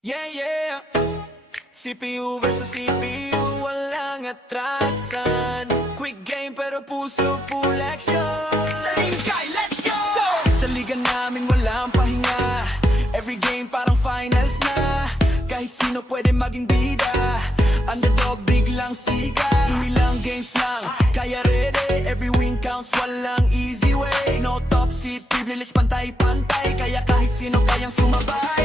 Yeah, yeah. CPU versus CPU, walang atrasan. Quick game pero puso full action. Sa lingkay, let's go! Sa liga namin walang pahinga. Every game parang finals na. Kahit sino pwede maging bida. Underdog biglang siga. Ilang games lang, kaya ready. Every win counts, walang easy way. No top seat, privilege pantay-pantay. Kaya kahit sino kayang sumabay.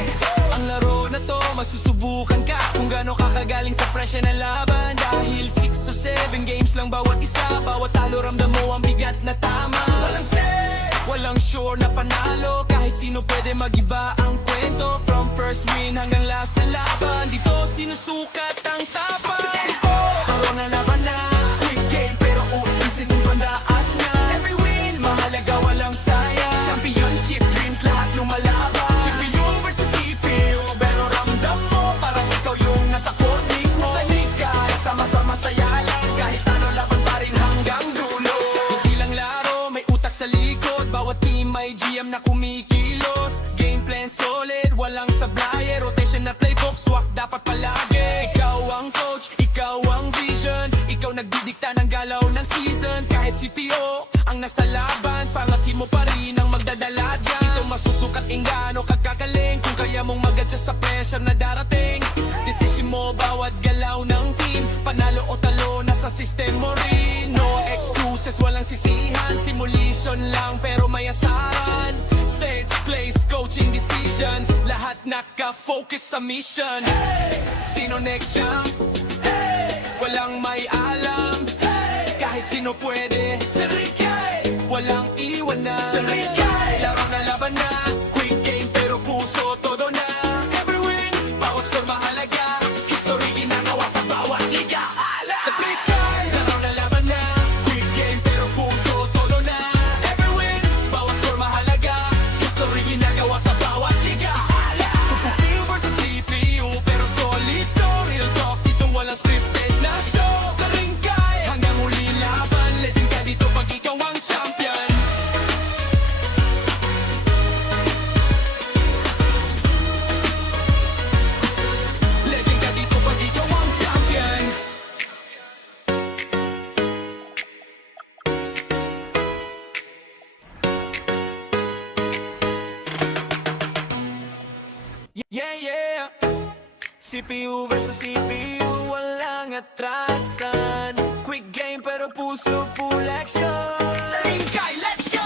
Ang laro na to, masusubukan ka kung gaano ka kagaling sa presya ng laban. Dahil 6 or 7 games lang bawat isa. Bawat talo ramdam mo ang bigat na tama. Walang set, walang sure na panalo. Kahit sino pwede magiba ang kwento. From first win hanggang last na laban, dito sinusukat ang tapan. Laro na laban na, quick game pero usisin yung pandaas na. Every win, mahalaga walang sayang. Championship dreams, lahat lumalaban. CPU versus CPU, pero ramdam mo parang ikaw yung nasa court mismo. Sa liga, sama-sama saya lang. Kahit ano laban pa rin hanggang dulo. Hindi lang laro, may utak sa likod. Bawat team may GM na kumikilos. Game plan solid, walang sablay. Rotation na playbook, swak dapat palagi. Ikaw ang coach, ikaw ang vision. Ikaw nagdidikta ng galaw ng season. Kahit CPO ang nasa laban, pangatin mo pa rin ang magdadala dyan. Ito masusukat kung gaano kakagaling. Kung kaya mong mag-adjust sa pressure na darating. Decision mo bawat galaw ng team. Panalo o talo, nasa system mo rin. No excuses, walang sisihan. Simulation lang pero may asahan. Stage, place, coaching decisions. Lahat naka-focus sa mission. Sino next champ? Walang may alam. Kahit sino pwede. Sa Rikay, walang iwanan. Sa Rikay, laro na laban na. Quick game pero puso todo na. Every win, bawat score mahalaga. History ginagawa sa bawat liga. Sa Rikay, laro na laban na. Quick game pero puso todo na. Every win, bawat score mahalaga. History ginagawa sa bawat liga. CPU versus CPU pero solid to. Real talk, dito walang scripted na show. Sa Rikay, hanggang huli laban. Legend ka dito pag ikaw ang champion. Legend ka dito pag ikaw ang champion. Yeah, yeah. CPU versus CPU, walang atrasan. Quick game pero puso full action. Sa lingkay, let's go!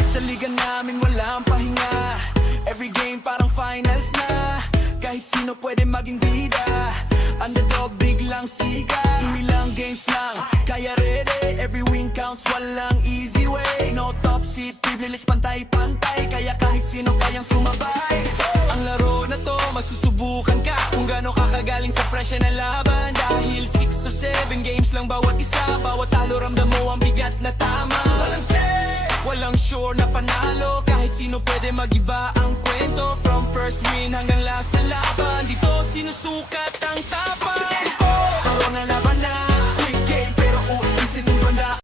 Sa liga namin walang pahinga. Every game parang finals na. Kahit sino pwede maging bida. Underdog biglang siga. Ilang games lang, kaya ready. Every win counts, walang easy way. No top seat, privilege pantay-pantay. Kaya kahit sino kayang sumabay. Ang laro na to, masusubukan ka kung gaano ka kagaling sa presya ng laban. Dahil 6 or 7 games lang bawat isa. Bawat talo ramdam mo ang bigat na tama. Walang set, walang sure na panalo. Kahit sino pwede magiba ang kwento. From first win hanggang last na laban, dito sinusukat ang tapan. Laro na laban na, quick game pero usisin yung banda.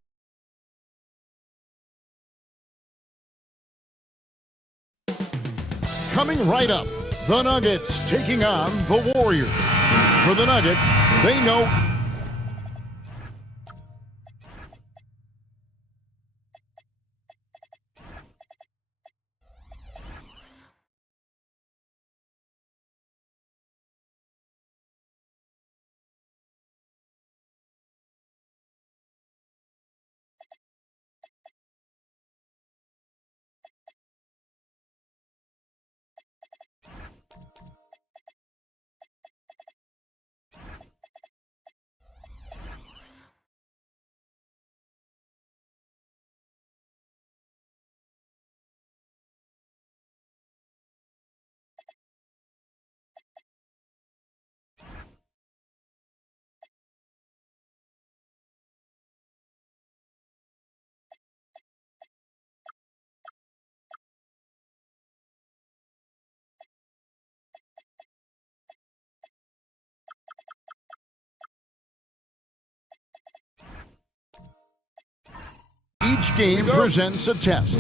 Coming right up, the Nuggets taking on the Warriors. For the Nuggets, they know each game presents a test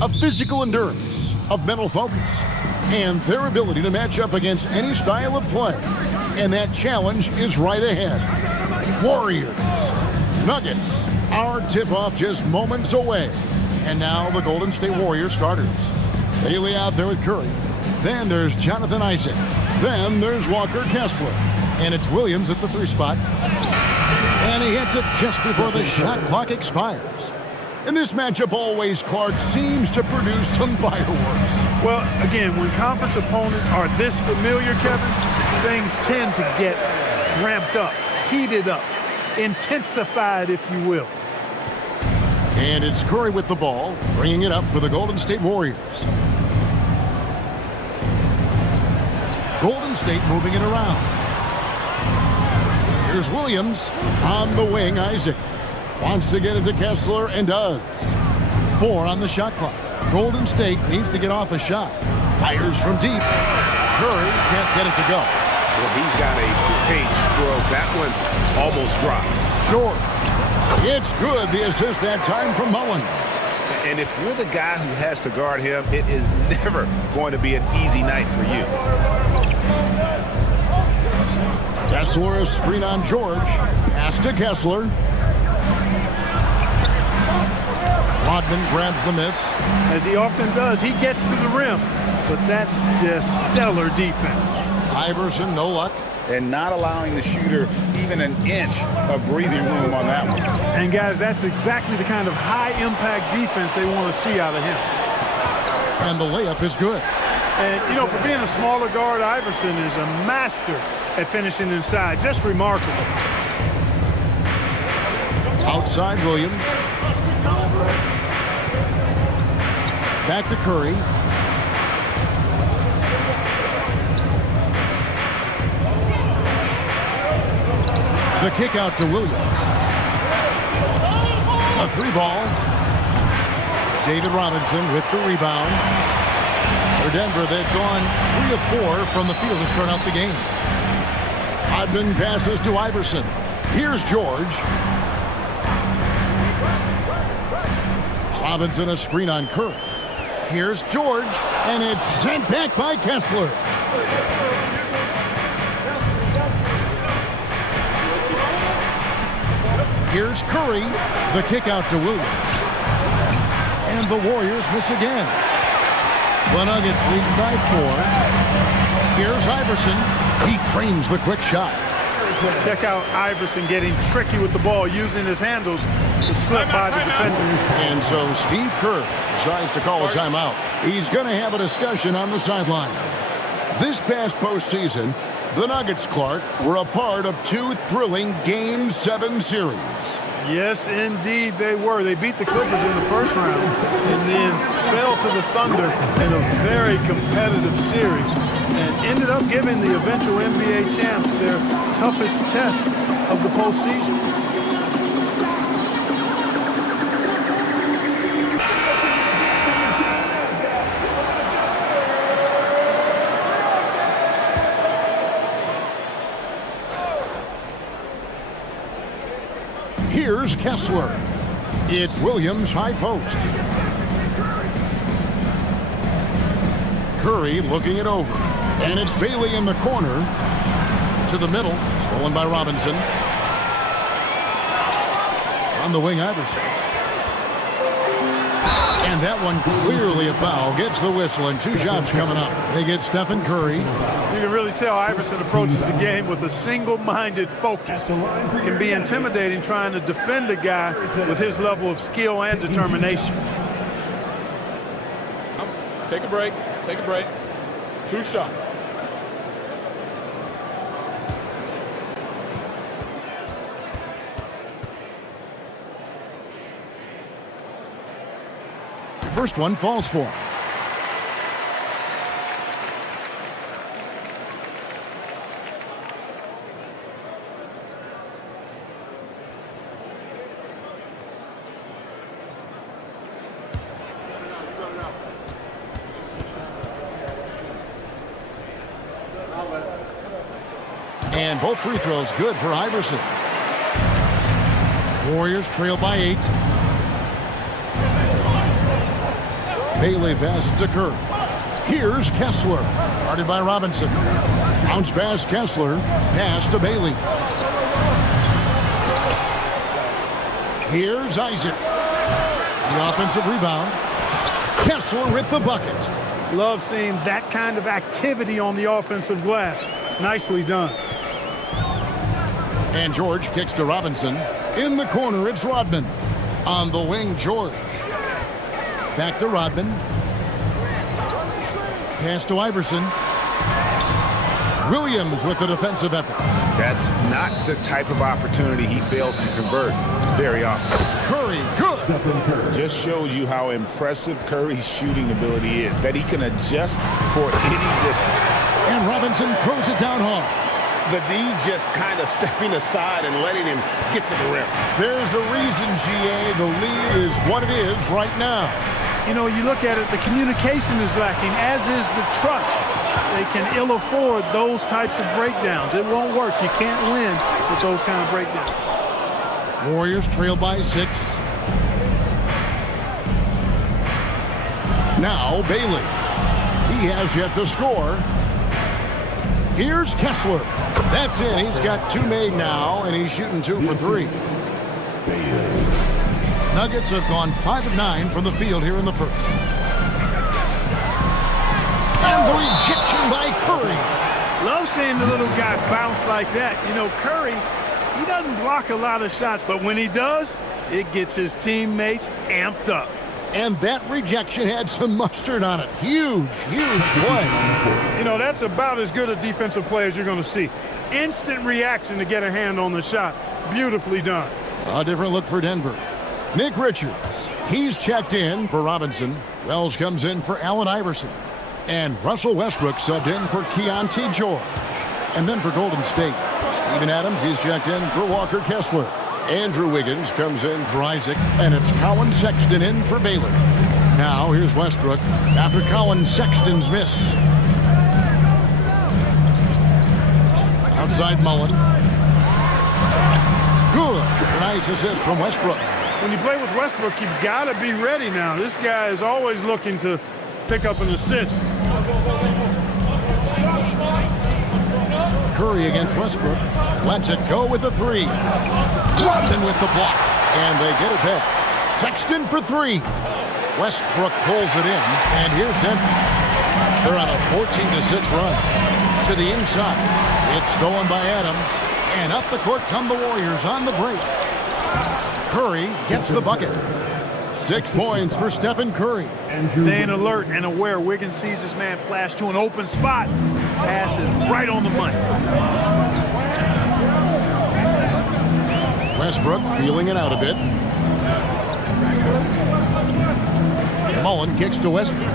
of physical endurance, of mental focus, and their ability to match up against any style of play. And that challenge is right ahead. Warriors, Nuggets, our tip-off just moments away. And now the Golden State Warriors starters. Bailey out there with Curry. Then there's Jonathan Isaac. Then there's Walker Kessler. And it's Williams at the 3 spot. And he hits it just before the shot clock expires. In this matchup, always, Clark seems to produce some fireworks. Well, again, when conference opponents are this familiar, Kevin, things tend to get ramped up, heated up, intensified, if you will. And it's Curry with the ball, bringing it up for the Golden State Warriors. Golden State moving it around. Here's Williams on the wing. Isaac wants to get it to Kessler and does. 4 on the shot clock. Golden State needs to get off a shot. Fires from deep. Curry can't get it to go. Well, he's got a page stroke. That one almost dropped. Short. It's good. The assist that time from Mullen. And if you're the guy who has to guard him, it is never going to be an easy night for you. Kessler, a screen on George. Pass to Kessler. Rodman grabs the miss. As he often does, he gets to the rim. But that's just stellar defense. Iverson, no luck. And not allowing the shooter even an inch of breathing room on that one. And, guys, that's exactly the kind of high-impact defense they want to see out of him. And the layup is good. And, you know, for being a smaller guard, Iverson is a master at finishing inside. Just remarkable. Outside Williams. Back to Curry. The kick out to Williams. A 3-ball. David Robinson with the rebound. For Denver, they've gone 3 of 4 from the field to start out the game. Rodman passes to Iverson. Here's George. Robinson, a screen on Curry. Here's George, and it's sent back by Kessler. Here's Curry, the kick out to Williams. And the Warriors miss again. The Nuggets lead by 4. Here's Iverson. He trains the quick shot. Check out Iverson getting tricky with the ball, using his handles to slip by the defender. And so Steve Kerr decides to call a timeout. He's going to have a discussion on the sideline. This past postseason, the Nuggets, Clark, were a part of 2 thrilling Game 7 series. Yes, indeed they were. They beat the Clippers in the first round and then fell to the Thunder in a very competitive series and ended up giving the eventual NBA champs their toughest test of the postseason. Here's Kessler. It's Williams high post. Curry looking it over. And it's Bailey in the corner. To the middle. Stolen by Robinson. On the wing, Iverson. And that one clearly a foul. Gets the whistle, and 2 shots coming up. They get Stephen Curry. You can really tell Iverson approaches the game with a single-minded focus. It can be intimidating trying to defend a guy with his level of skill and determination. Take a break. Take a break. 2 shots. First one falls for him. And both free throws good for Iverson. Warriors trail by 8. Bailey passes to Kerr. Here's Kessler, guarded by Robinson. Bounce pass Kessler, pass to Bailey. Here's Isaac. The offensive rebound. Kessler with the bucket. Love seeing that kind of activity on the offensive glass. Nicely done. And George kicks to Robinson. In the corner, it's Rodman. On the wing, George. Back to Rodman. Pass to Iverson. Williams with the defensive effort. That's not the type of opportunity he fails to convert very often. Curry, good. Just shows you how impressive Curry's shooting ability is, that he can adjust for any distance. And Robinson throws it down hard. The D just kind of stepping aside and letting him get to the rim. There's a reason, GA, the lead is what it is right now. You know, you look at it, the communication is lacking, as is the trust. They can ill afford those types of breakdowns. It won't work. You can't win with those kind of breakdowns. Warriors trail by 6. Now Bailey. He has yet to score. Here's Kessler. That's it. He's got 2 made now, and he's shooting 2 for 3. Nuggets have gone 5 of 9 from the field here in the first. And the rejection by Curry. Love seeing the little guy bounce like that. You know, Curry, he doesn't block a lot of shots, but when he does, it gets his teammates amped up. And that rejection had some mustard on it. Huge, huge play. You know, that's about as good a defensive play as you're going to see. Instant reaction to get a hand on the shot. Beautifully done. A different look for Denver. Nick Richards, he's checked in for Robinson. Wells comes in for Allen Iverson. And Russell Westbrook subbed in for Keontae George. And then for Golden State, Steven Adams, he's checked in for Walker Kessler. Andrew Wiggins comes in for Isaac, and it's Colin Sexton in for Baylor. Now here's Westbrook after Colin Sexton's miss. Outside Mullen. Good. Nice assist from Westbrook. When you play with Westbrook, you've got to be ready now. This guy is always looking to pick up an assist. Curry against Westbrook. Lets it go with a 3. Rodman with the block. And they get it back. Sexton for 3. Westbrook pulls it in. And here's Denver. They're on a 14-6 run. To the inside. It's stolen by Adams. And up the court come the Warriors on the break. Curry gets the bucket. 6 points for Stephen Curry. Staying alert and aware. Wiggins sees his man flash to an open spot. Pass is right on the money. Westbrook feeling it out a bit. Mullen kicks to Westbrook.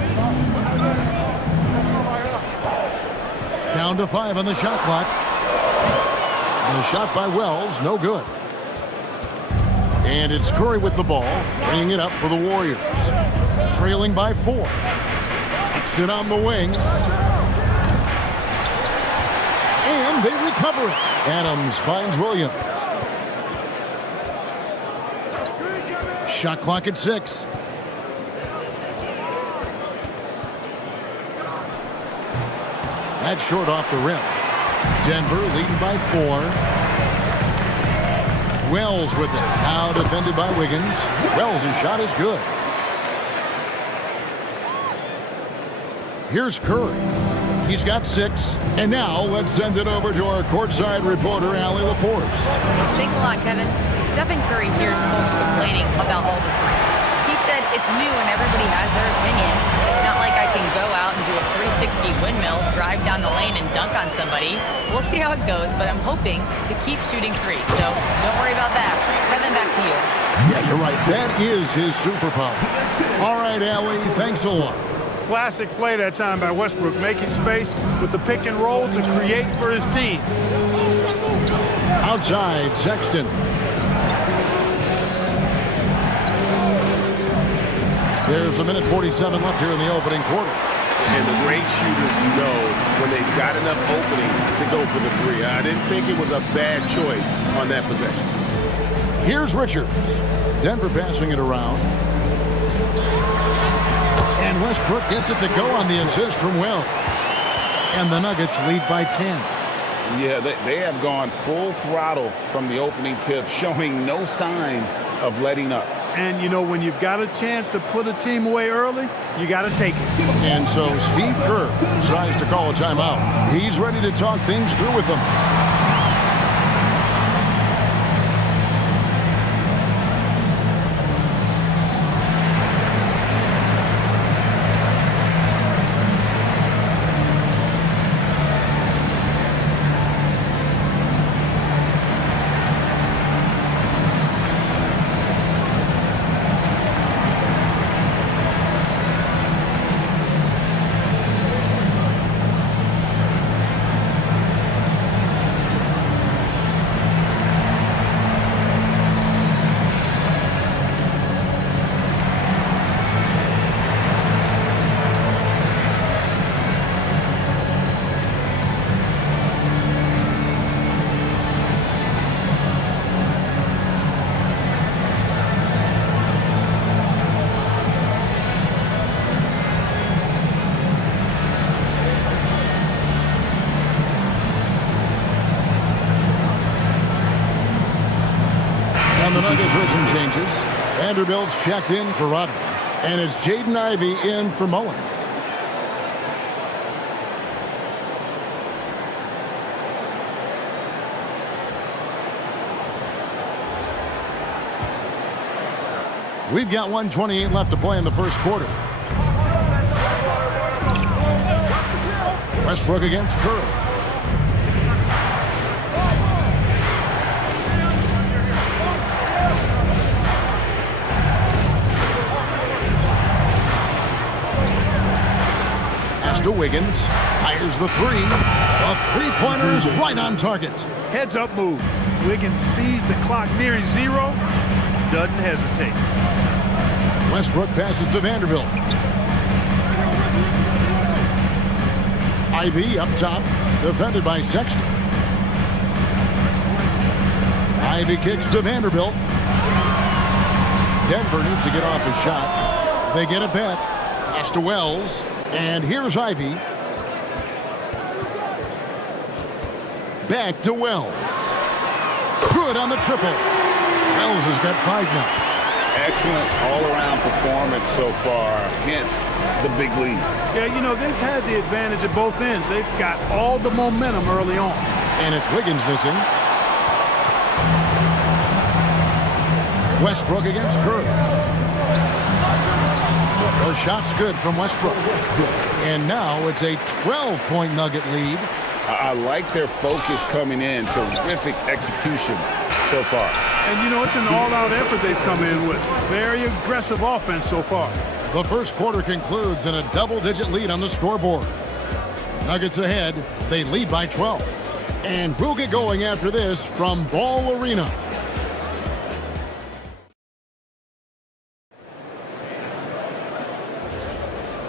Down to 5 on the shot clock. The shot by Wells, no good. And it's Curry with the ball, bringing it up for the Warriors. Trailing by 4. Sexton on the wing. And they recover it. Adams finds Williams. Shot clock at 6. That's short off the rim. Denver leading by 4. Wells with it. Now defended by Wiggins. Wells' shot is good. Here's Curry. He's got 6. And now let's send it over to our courtside reporter, Allie LaForce. Thanks a lot, Kevin. Stephen Curry hears folks complaining about all the threes. He said it's new and everybody has their opinion. It's not like I can go out and do a 360 windmill, drive down the lane and dunk on somebody. We'll see how it goes, but I'm hoping to keep shooting threes, so don't worry about that. Kevin, back to you. Yeah, you're right. That is his superpower. All right, Allie, thanks a lot. Classic play that time by Westbrook, making space with the pick and roll to create for his team. Outside, Sexton. There's a minute 47 left here in the opening quarter. And the great shooters know when they've got enough opening to go for the 3. I didn't think it was a bad choice on that possession. Here's Richards. Denver passing it around. And Westbrook gets it to go on the assist from Will. And the Nuggets lead by 10. Yeah, they have gone full throttle from the opening tip, showing no signs of letting up. And, you know, when you've got a chance to put a team away early, you got to take it. And so Steve Kerr decides to call a timeout. He's ready to talk things through with them. And the Nuggets with some changes. Vanderbilt's checked in for Rodman. And it's Jaden Ivey in for Mullen. We've got 1:28 left to play in the first quarter. Westbrook against Curry. To Wiggins, fires the three. A three-pointer is right on target. Heads-up move. Wiggins sees the clock nearing zero, doesn't hesitate. Westbrook passes to Vanderbilt. Ivy up top, defended by Sexton. Ivy kicks to Vanderbilt. Denver needs to get off his shot. They get it back. Pass to Wells. And here's Ivy. Back to Wells. Good on the triple. Wells has got 5 now. Excellent all-around performance so far, hence the big lead. Yeah, you know, they've had the advantage at both ends. They've got all the momentum early on. And it's Wiggins missing. Westbrook against Curry. The shot's good from Westbrook. And now it's a 12-point Nugget lead. I like their focus coming in. Terrific execution so far. And, you know, it's an all-out effort they've come in with. Very aggressive offense so far. The first quarter concludes in a double-digit lead on the scoreboard. Nuggets ahead. They lead by 12. And we'll get going after this from Ball Arena.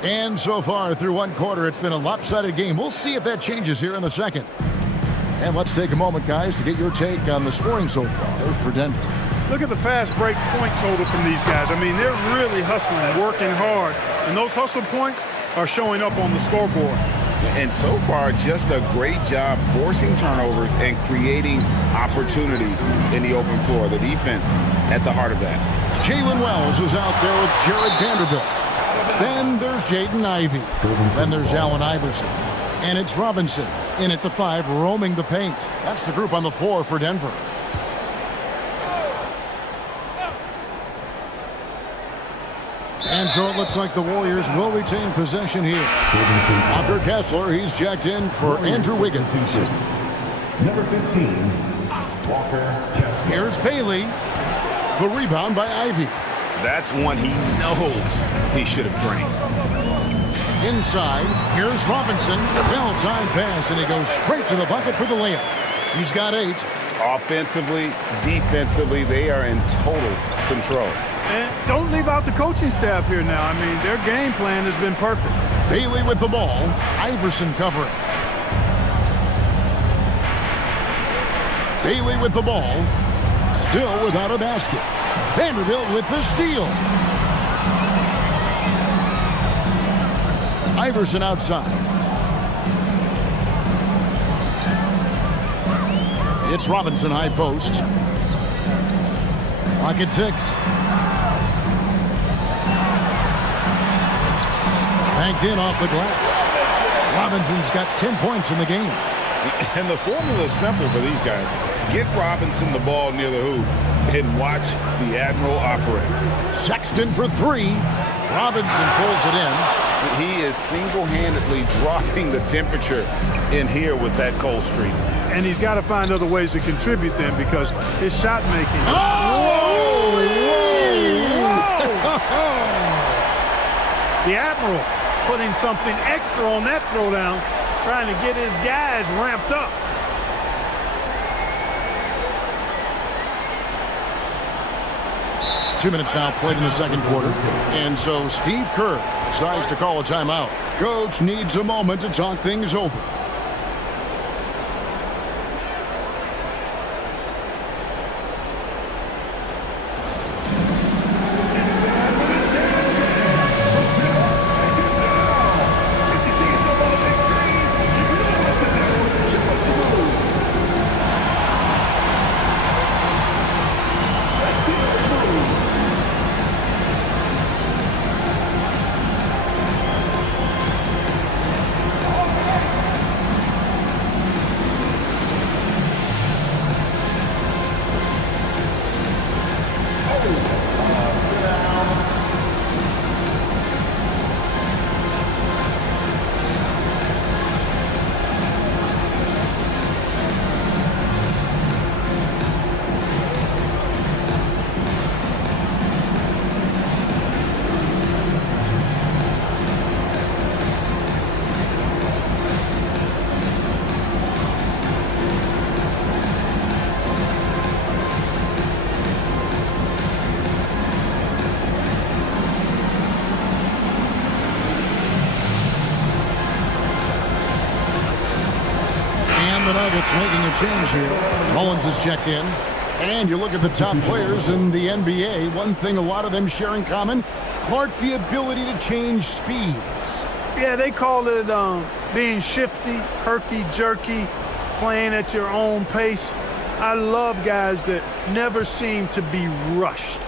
And so far through one quarter, it's been a lopsided game. We'll see if that changes here in the second. And let's take a moment, guys, to get your take on the scoring so far for Denver. Look at the fast break point total from these guys. I mean, they're really hustling, working hard. And those hustle points are showing up on the scoreboard. And so far, just a great job forcing turnovers and creating opportunities in the open floor. The defense at the heart of that. Jalen Wells is out there with Jared Vanderbilt. Then there's Jaden Ivey. Then there's Allen Iverson. And it's Robinson in at the 5, roaming the paint. That's the group on the floor for Denver. And so it looks like the Warriors will retain possession here. Walker Kessler, he's checked in for Andrew Wiggins. Number 15, Walker Kessler. Here's Bailey. The rebound by Ivey. That's one he knows he should have drained. Inside, here's Robinson. Well-timed pass, and he goes straight to the bucket for the layup. He's got 8. Offensively, defensively, they are in total control. And don't leave out the coaching staff here now. I mean, their game plan has been perfect. Bailey with the ball. Iverson covering. Bailey with the ball. Still without a basket. Vanderbilt with the steal. Iverson outside. It's Robinson high post. Clock at 6. Banked in off the glass. Robinson's got 10 points in the game. And the formula is simple for these guys. Get Robinson the ball near the hoop and watch the Admiral operate. Sexton for 3. Robinson pulls it in. He is single-handedly dropping the temperature in here with that cold streak. And he's got to find other ways to contribute then because his shot making. Oh! The Admiral putting something extra on that throwdown, trying to get his guys ramped up. Two minutes now played in the second quarter. And so Steve Kerr decides to call a timeout. Coach needs a moment to talk things over. The Nuggets making a change here. Mullins is checked in. And you look at the top players in the NBA, one thing a lot of them share in common, Clark, the ability to change speeds. Yeah, they call it being shifty, herky-jerky, playing at your own pace. I love guys that never seem to be rushed.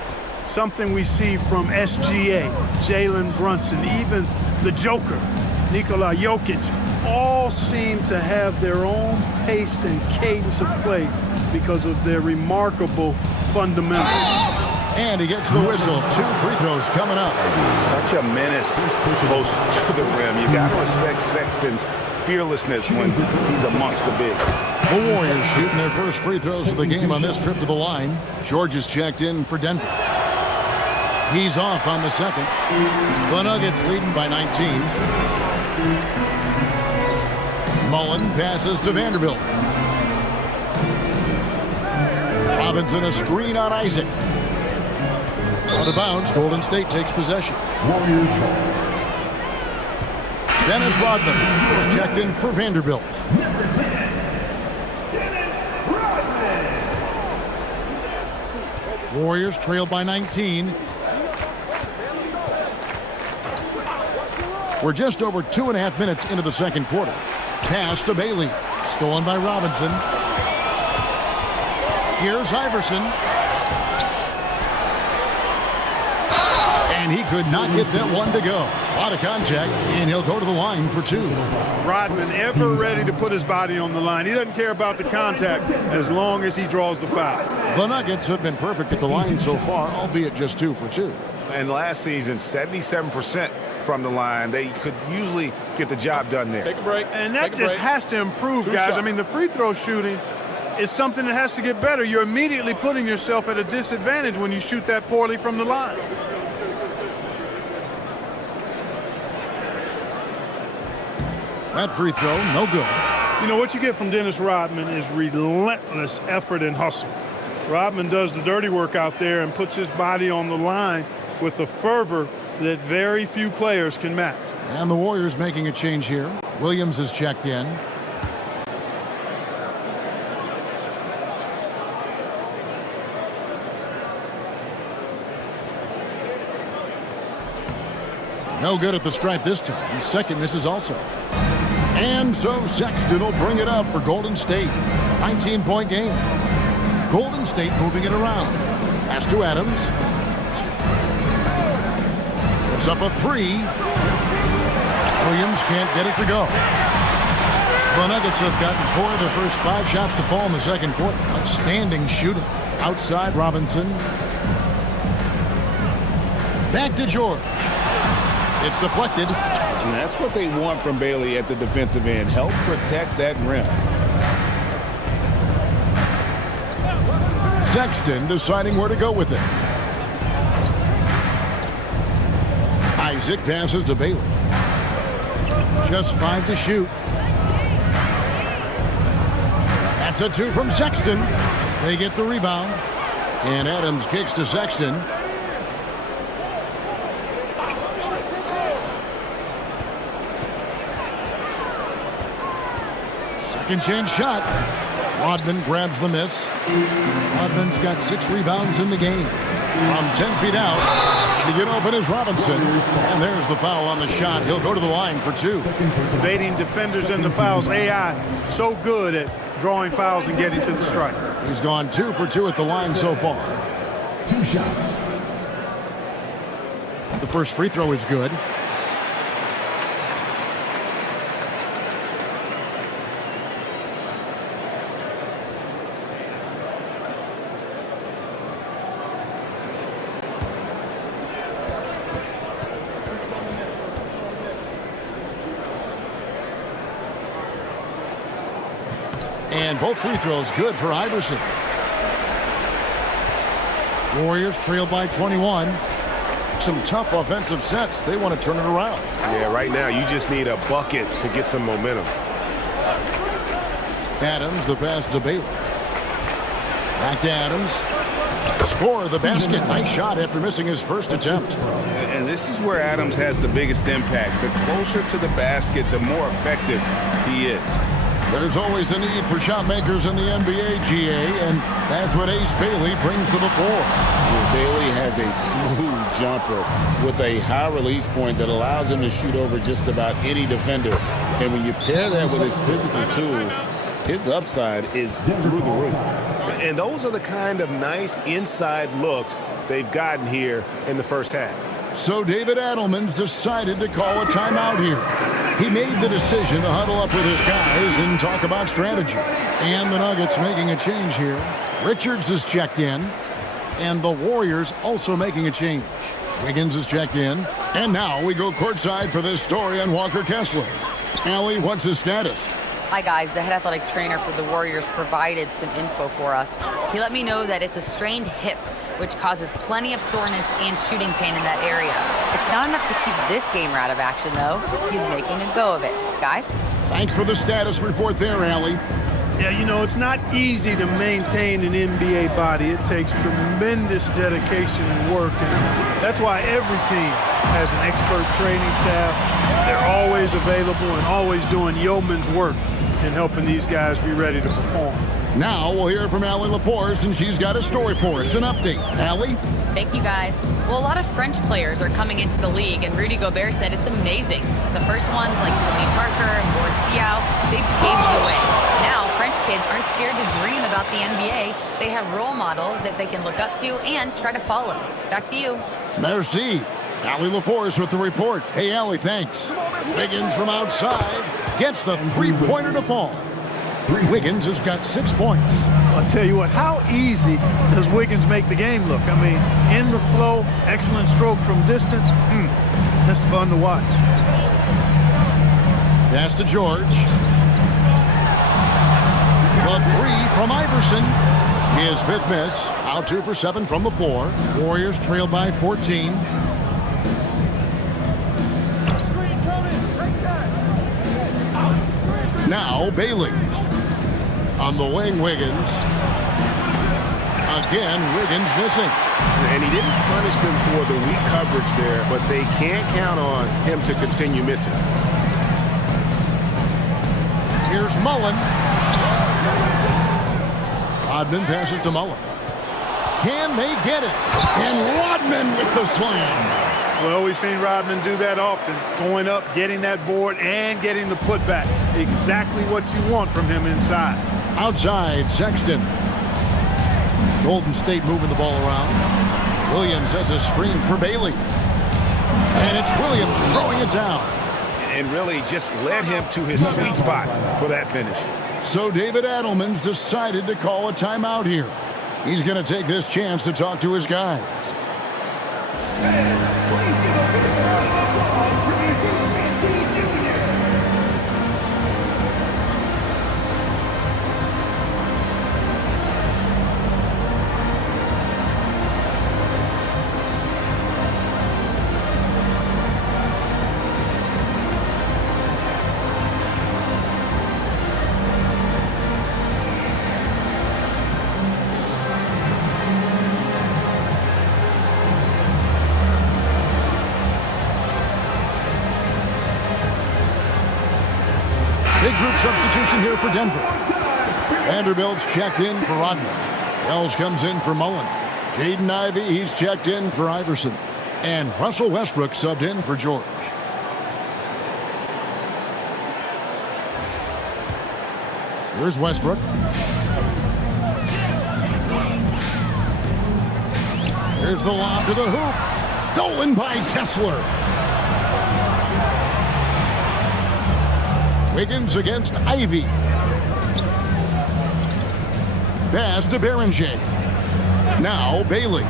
Something we see from SGA, Jalen Brunson, even the Joker, Nikola Jokic, all seem to have their own pace and cadence of play because of their remarkable fundamentals. And he gets the whistle. 2 free throws coming up. Such a menace close to the rim. You got to respect Sexton's fearlessness when he's amongst the bigs. The Warriors shooting their first free throws of the game on this trip to the line. George is checked in for Denver. He's off on the second. The Nuggets leading by 19. Mullen passes to Vanderbilt. Robinson a screen on Isaac. Out of bounds, Golden State takes possession. Warriors. Dennis Rodman was checked in for Vanderbilt. Number 10, Dennis Rodman. Warriors trail by 19. We're just over 2.5 minutes into the second quarter. Pass to Bailey. Stolen by Robinson. Here's Iverson. And he could not get that one to go. A lot of contact, and he'll go to the line for 2. Rodman ever ready to put his body on the line. He doesn't care about the contact as long as he draws the foul. The Nuggets have been perfect at the line so far, albeit just 2 for 2. And last season, 77% from the line. They could usually get the job done there. Take a break. And that just has to improve, Two guys. shots. I mean, the free throw shooting is something that has to get better. You're immediately putting yourself at a disadvantage when you shoot that poorly from the line. That free throw, no good. You know, what you get from Dennis Rodman is relentless effort and hustle. Rodman does the dirty work out there and puts his body on the line with a fervor that very few players can match. And the Warriors making a change here. Williams is checked in. No good at the stripe this time. His second misses also. And so Sexton will bring it up for Golden State. 19-point game. Golden State moving it around. Pass to Adams. It's up a three. Williams can't get it to go. The Nuggets have gotten 4 of their first 5 shots to fall in the second quarter. Outstanding shooting. Outside Robinson. Back to George. It's deflected. And that's what they want from Bailey at the defensive end. Help protect that rim. Sexton deciding where to go with it. Isaac passes to Bailey. Just 5 to shoot. That's a 2 from Sexton. They get the rebound. And Adams kicks to Sexton. Second chance shot. Rodman grabs the miss. Rodman's got 6 rebounds in the game. From 10 feet out, to get open is Robinson. And there's the foul on the shot. He'll go to the line for 2. Evading defenders in the fouls. AI so good at drawing fouls and getting to the strike. He's gone 2 for 2 at the line so far. 2 shots. The first free throw is good. And both free throws good for Iverson. Warriors trail by 21. Some tough offensive sets. They want to turn it around. Yeah, right now you just need a bucket to get some momentum. Adams, the pass to Bailey. Back to Adams. Score the basket. Nice shot after missing his first attempt. And this is where Adams has the biggest impact. The closer to the basket, the more effective he is. There's always a need for shot makers in the NBA, GA, and that's what Ace Bailey brings to the fore. Bailey has a smooth jumper with a high release point that allows him to shoot over just about any defender. And when you pair that with his physical tools, his upside is through the roof. And those are the kind of nice inside looks they've gotten here in the first half. So David Adelman's decided to call a timeout here. He made the decision to huddle up with his guys and talk about strategy. And the Nuggets making a change here. Richards is checked in. And the Warriors also making a change. Wiggins is checked in. And now we go courtside for this story on Walker Kessler. Allie, what's his status? Hi guys, the head athletic trainer for the Warriors provided some info for us. He let me know that it's a strained hip, which causes plenty of soreness and shooting pain in that area. It's not enough to keep this gamer out of action though. He's making a go of it. Guys? Thanks for the status report there, Allie. Yeah, you know, it's not easy to maintain an NBA body. It takes tremendous dedication and work. And that's why every team has an expert training staff. They're always available and always doing yeoman's work in helping these guys be ready to perform. Now we'll hear from Allie LaForce, and she's got a story for us. An update. Allie? Thank you guys. Well, a lot of French players are coming into the league, and Rudy Gobert said it's amazing. The first ones like Tony Parker and Boris Diaw, they paved the way. Now, French kids aren't scared to dream about the NBA. They have role models that they can look up to and try to follow. Back to you. Merci. Allie LaForce with the report. Hey, Allie, thanks. Wiggins from outside gets the three-pointer to fall. Wiggins has got 6 points. I'll tell you what, how easy does Wiggins make the game look? I mean, in the flow, excellent stroke from distance. That's fun to watch. Pass to George. The 3 from Iverson. His 5th miss. Out 2 for 7 from the floor. Warriors trail by 14. Now Bailey. On the wing, Wiggins. Again, Wiggins missing. And he didn't punish them for the weak coverage there, but they can't count on him to continue missing. Here's Mullen. Rodman passes to Mullen. Can they get it? And Rodman with the slam. Well, we've seen Rodman do that often, going up, getting that board, and getting the putback. Exactly what you want from him inside. Outside, Sexton. Golden State moving the ball around. Williams sets a screen for Bailey. And it's Williams throwing it down. And really just led him to his sweet spot for that finish. So David Adelman's decided to call a timeout here. He's going to take this chance to talk to his guys. Big group substitution here for Denver. Vanderbilt's checked in for Rodman. Wells comes in for Mullen. Jaden Ivey, he's checked in for Iverson. And Russell Westbrook subbed in for George. Here's Westbrook. Here's the lob to the hoop. Stolen by Kessler. Wiggins against Ivy. Pass to Berenger. Now Bailey.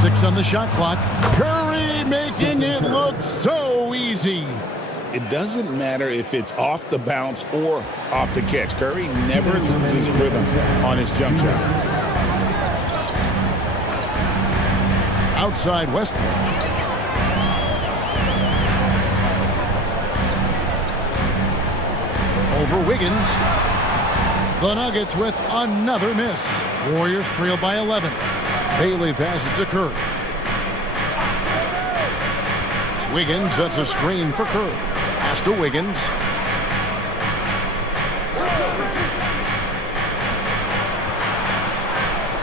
6 on the shot clock. Curry making it look so easy. It doesn't matter if it's off the bounce or off the catch. Curry never loses rhythm on his jump shot. Outside Westbrook. Over Wiggins. The Nuggets with another miss. Warriors trail by 11. Bailey passes to Curry. Wiggins sets a screen for Curry. Pass to Wiggins.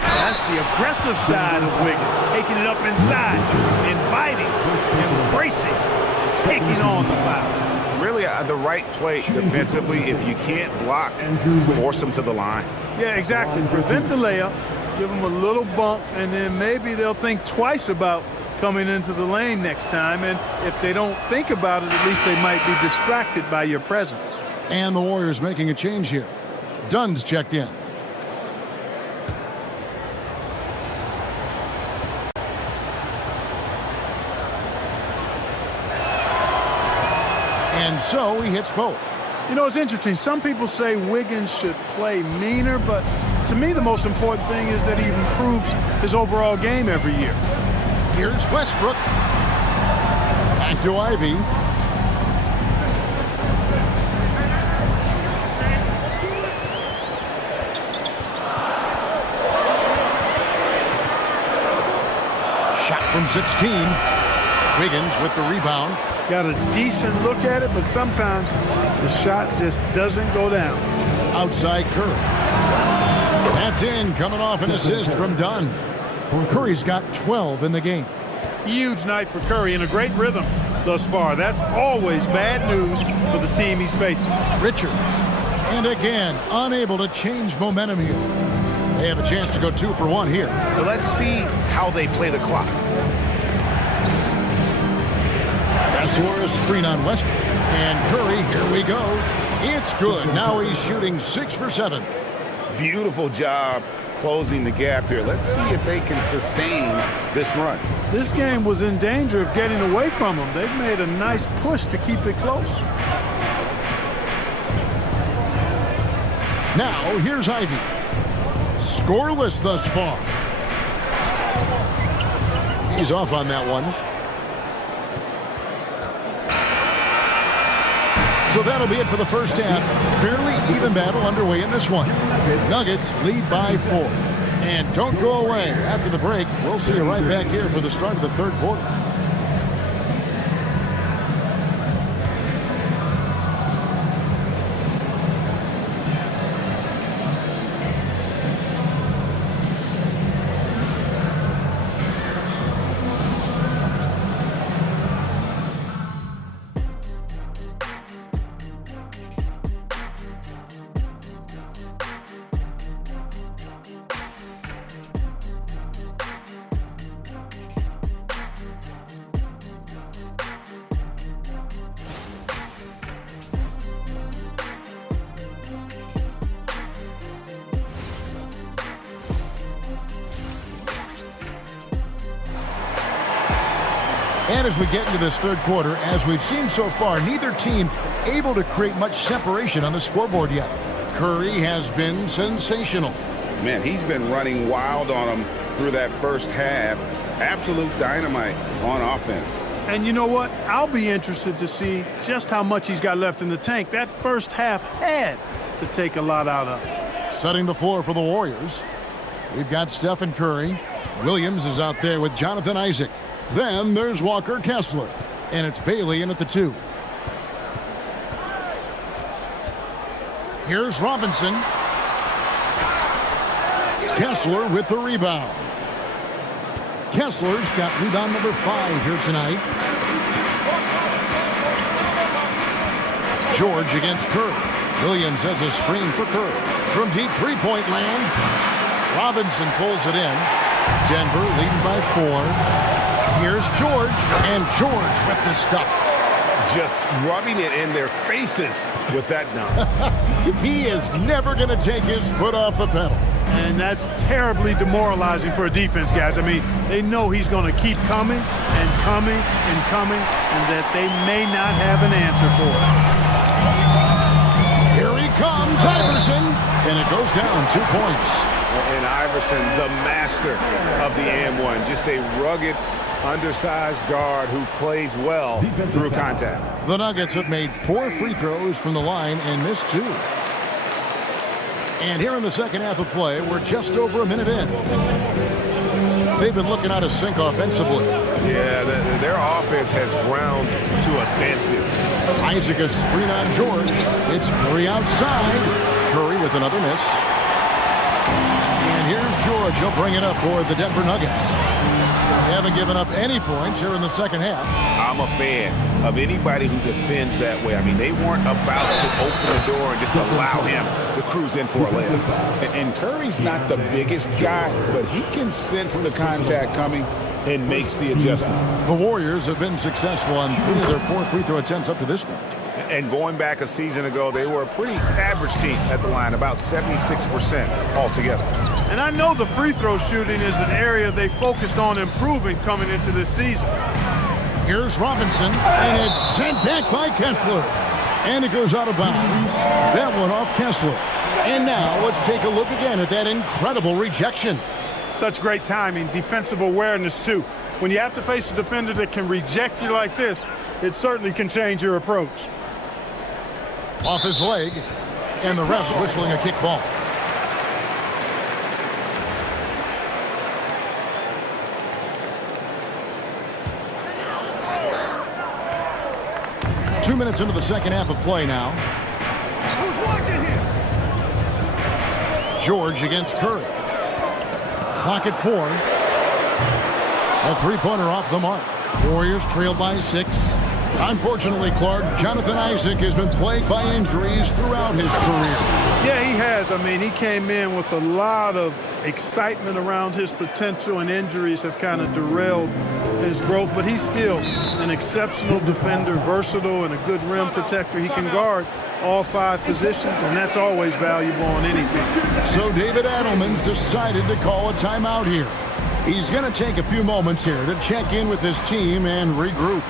That's the aggressive side of Wiggins, taking it up inside, inviting, embracing, taking on the foul. Really the right play defensively. If you can't block, force them to the line. Yeah, exactly. Prevent the layup, give them a little bump, and then maybe they'll think twice about coming into the lane next time. And if they don't think about it, at least they might be distracted by your presence. And the Warriors making a change here. Dunn's checked in. And so he hits both. You know, it's interesting. Some people say Wiggins should play meaner, but to me the most important thing is that he improves his overall game every year. Here's Westbrook. Back to Ivy. Shot from 16. Wiggins with the rebound. Got a decent look at it, but sometimes the shot just doesn't go down. Outside Curry. That's in, coming off an assist from Dunn. Curry's got 12 in the game. Huge night for Curry and a great rhythm thus far. That's always bad news for the team he's facing. Richards. And again, unable to change momentum here. They have a chance to go 2 for 1 here. But let's see how they play the clock. Suarez screen on Westbrook. And Curry, here we go. It's good. Now he's shooting 6 for 7. Beautiful job closing the gap here. Let's see if they can sustain this run. This game was in danger of getting away from them. They've made a nice push to keep it close. Now, here's Ivy. Scoreless thus far. He's off on that one. So that'll be it for the first half. Fairly even battle underway in this one. Nuggets lead by 4. And don't go away. After the break, we'll see you right back here for the start of the third quarter. And as we get into this third quarter, as we've seen so far, neither team able to create much separation on the scoreboard yet. Curry has been sensational. Man, he's been running wild on them through that first half. Absolute dynamite on offense. And you know what? I'll be interested to see just how much he's got left in the tank. That first half had to take a lot out of him. Setting the floor for the Warriors. We've got Stephen Curry. Williams is out there with Jonathan Isaac. Then there's Walker Kessler. And it's Bailey in at the 2. Here's Robinson. Kessler with the rebound. Kessler's got rebound number 5 here tonight. George against Curry. Williams has a screen for Curry. From deep three-point land, Robinson pulls it in. Denver leading by 4. Here's George, and George with the stuff. Just rubbing it in their faces with that dunk. He is never going to take his foot off the pedal. And that's terribly demoralizing for a defense, guys. I mean, they know he's going to keep coming and coming and coming, and that they may not have an answer for it. Here he comes, Iverson, and it goes down 2 points. And Iverson, the master of the and one, just a rugged, undersized guard who plays well through contact. The Nuggets have made 4 free throws from the line and missed 2. And here in the second half of play, we're just over a minute in. They've been looking out of sync offensively. Yeah, their offense has ground to a standstill. Isaac a screen on George. It's Curry outside. Curry with another miss. And here's George. He'll bring it up for the Denver Nuggets. They haven't given up any points here in the second half. I'm a fan of anybody who defends that way. I mean, they weren't about to open the door and just allow him to cruise in for a layup. And Curry's not the biggest guy, but he can sense the contact coming and makes the adjustment. The Warriors have been successful on 3 of their 4 free throw attempts up to this point. And going back a season ago, they were a pretty average team at the line, about 76% altogether. And I know the free throw shooting is an area they focused on improving coming into this season. Here's Robinson, and it's sent back by Kessler. And it goes out of bounds. That one off Kessler. And now let's take a look again at that incredible rejection. Such great timing, defensive awareness too. When you have to face a defender that can reject you like this, it certainly can change your approach. Off his leg, and the ref's whistling a kick ball. Two minutes into the second half of play now. George against Curry. Clock at 4. A three-pointer off the mark. Warriors trail by 6. Unfortunately, Clark, Jonathan Isaac has been plagued by injuries throughout his career. Yeah, he has. I mean, he came in with a lot of excitement around his potential, and injuries have kind of derailed his growth, but he's still an exceptional defender, versatile, and a good rim protector. He can guard all 5 positions, and that's always valuable on any team. So David Adelman's decided to call a timeout here. He's going to take a few moments here to check in with his team and regroup.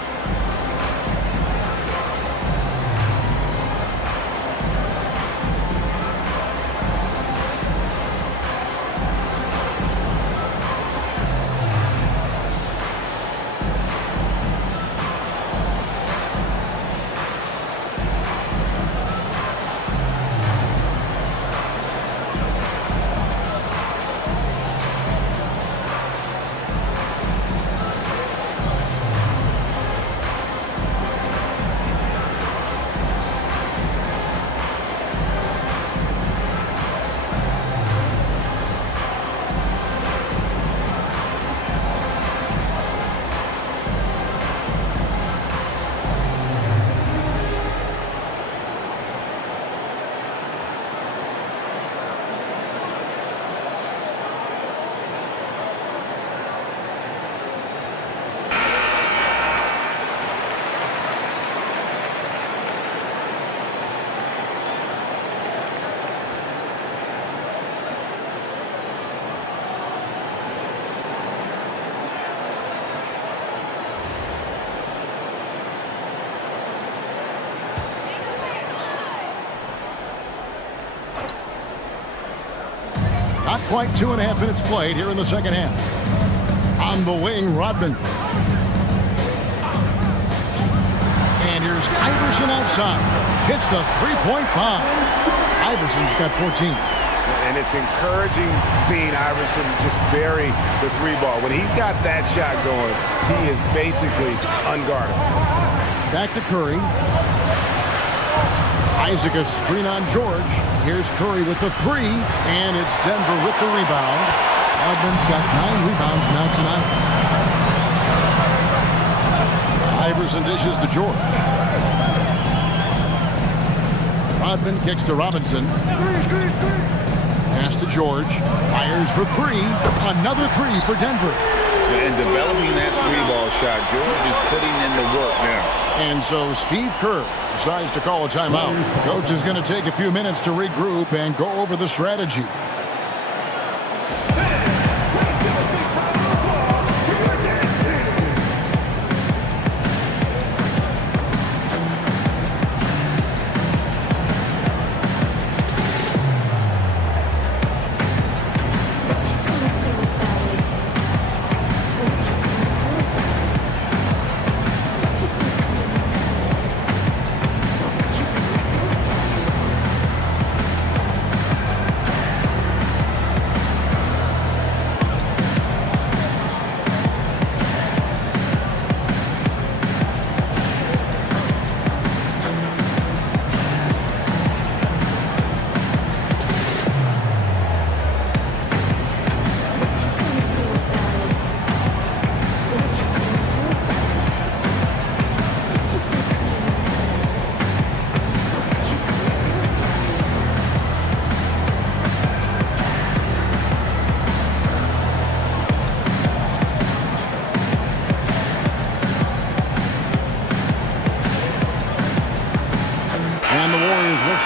Not quite 2.5 minutes played here in the second half. On the wing, Rodman. And here's Iverson outside. Hits the three-point bomb. Iverson's got 14. And it's encouraging seeing Iverson just bury the three ball. When he's got that shot going, he is basically unguardable. Back to Curry. Isaac a screen on George. Here's Curry with the three, and it's Denver with the rebound. Rodman's got 9 rebounds now tonight. Iverson dishes to George. Rodman kicks to Robinson. Pass to George. Fires for three. Another three for Denver. And developing that three-ball shot, George is putting in the work now. And so Steve Kerr decides to call a timeout. Coach is going to take a few minutes to regroup and go over the strategy.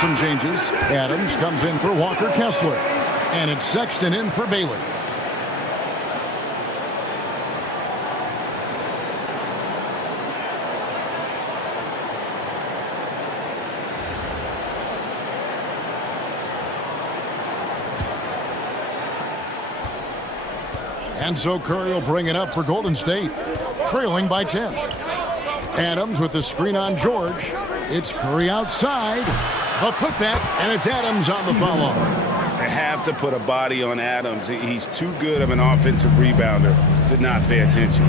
Some changes. Adams comes in for Walker Kessler. And it's Sexton in for Bailey. And so Curry will bring it up for Golden State, trailing by 10. Adams with the screen on George. It's Curry outside. A putback, and it's Adams on the follow. They have to put a body on Adams. He's too good of an offensive rebounder to not pay attention.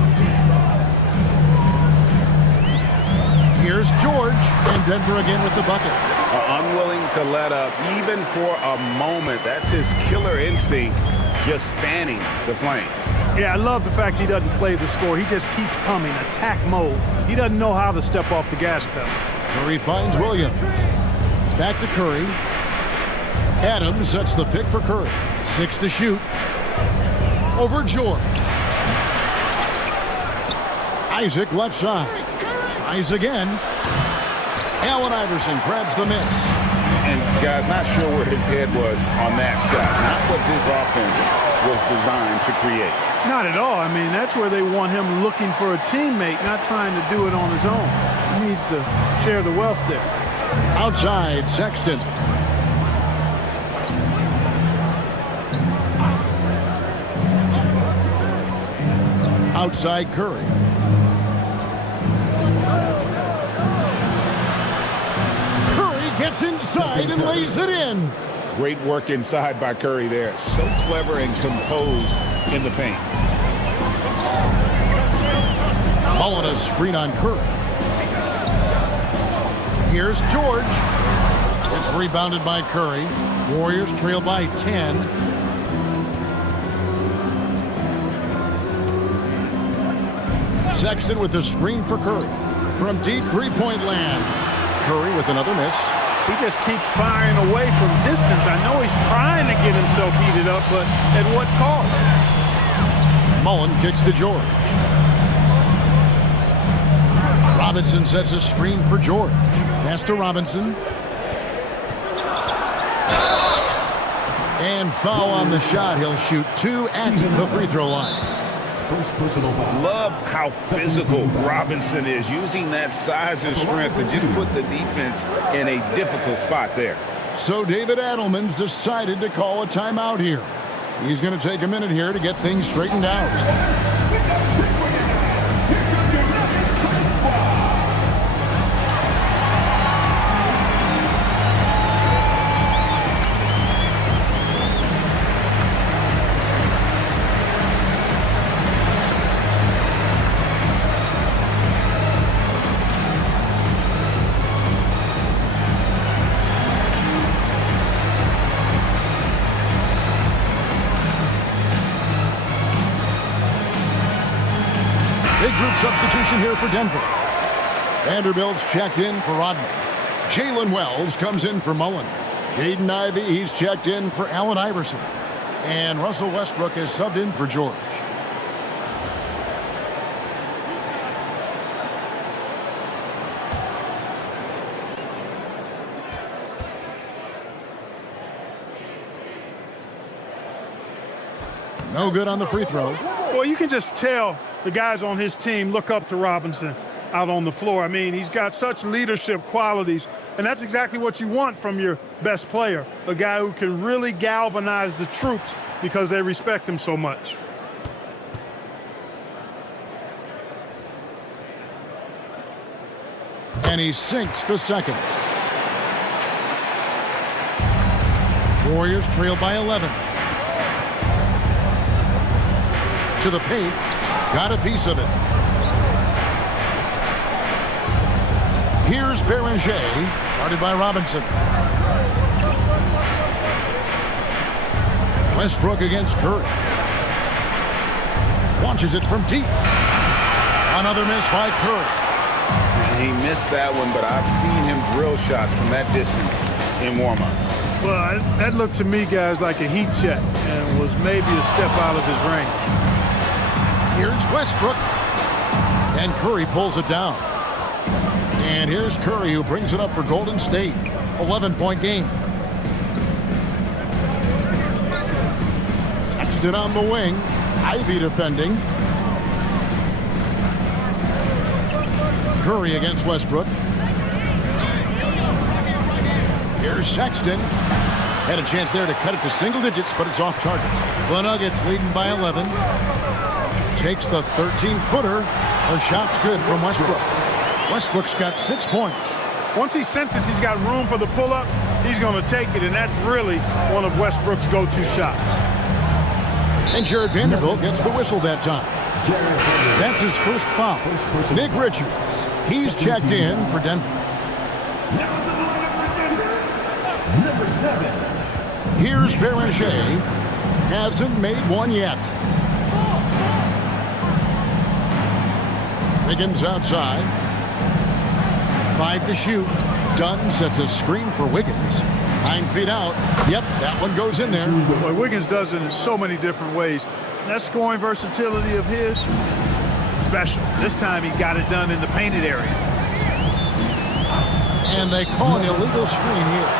Here's George, and Denver again with the bucket. Unwilling to let up, even for a moment. That's his killer instinct, just fanning the flame. Yeah, I love the fact he doesn't play the score. He just keeps coming, attack mode. He doesn't know how to step off the gas pedal. Curry finds Williams. Back to Curry. Adams sets the pick for Curry. 6 to shoot. Over George. Isaac left side. Tries again. Allen Iverson grabs the miss. And guys, not sure where his head was on that shot. Not what this offense was designed to create. Not at all. I mean, that's where they want him looking for a teammate, not trying to do it on his own. He needs to share the wealth there. Outside, Sexton. Outside, Curry. Curry gets inside and lays it in. Great work inside by Curry there. So clever and composed in the paint. Mullen a screen on Curry. Here's George. It's rebounded by Curry. Warriors trail by 10. Sexton with the screen for Curry. From deep three-point land. Curry with another miss. He just keeps firing away from distance. I know he's trying to get himself heated up, but at what cost? Mullen kicks to George. Robinson sets a screen for George. Pass to Robinson. And foul on the shot. He'll shoot 2 at the free throw line. Love how physical Robinson is, using that size and strength to just put the defense in a difficult spot there. So David Adelman's decided to call a timeout here. He's going to take a minute here to get things straightened out. Big group substitution here for Denver. Vanderbilt's checked in for Rodman. Jalen Wells comes in for Mullen. Jaden Ivey, he's checked in for Allen Iverson. And Russell Westbrook is subbed in for George. No good on the free throw. Well, you can just tell the guys on his team look up to Robinson out on the floor. I mean, he's got such leadership qualities, and that's exactly what you want from your best player, a guy who can really galvanize the troops because they respect him so much. And he sinks the second. Warriors trail by 11. To the paint, got a piece of it. Here's Beranger, guarded by Robinson. Westbrook against Curry. Launches it from deep. Another miss by Curry. He missed that one, but I've seen him drill shots from that distance in warm-up. Well, that looked to me, guys, like a heat check and was maybe a step out of his range. Here's Westbrook. And Curry pulls it down. And here's Curry, who brings it up for Golden State. 11-point game. Sexton on the wing. Ivy defending. Curry against Westbrook. Here's Sexton. Had a chance there to cut it to single digits, but it's off target. The Nuggets leading by 11. Takes the 13-footer. The shot's good from Westbrook. Westbrook's got 6 points. Once he senses he's got room for the pull-up, he's going to take it, and that's really one of Westbrook's go-to shots. And Jared Vanderbilt gets the whistle that time. That's his first foul. Nick Richards, he's checked in for Denver. Number 7. Here's Beranger. Hasn't made one yet. Wiggins outside. 5 to shoot. Dunn sets a screen for Wiggins. 9 feet out. Yep, that one goes in there. Boy, Wiggins does it in so many different ways. That scoring versatility of his, special. This time he got it done in the painted area. And they call an illegal screen here.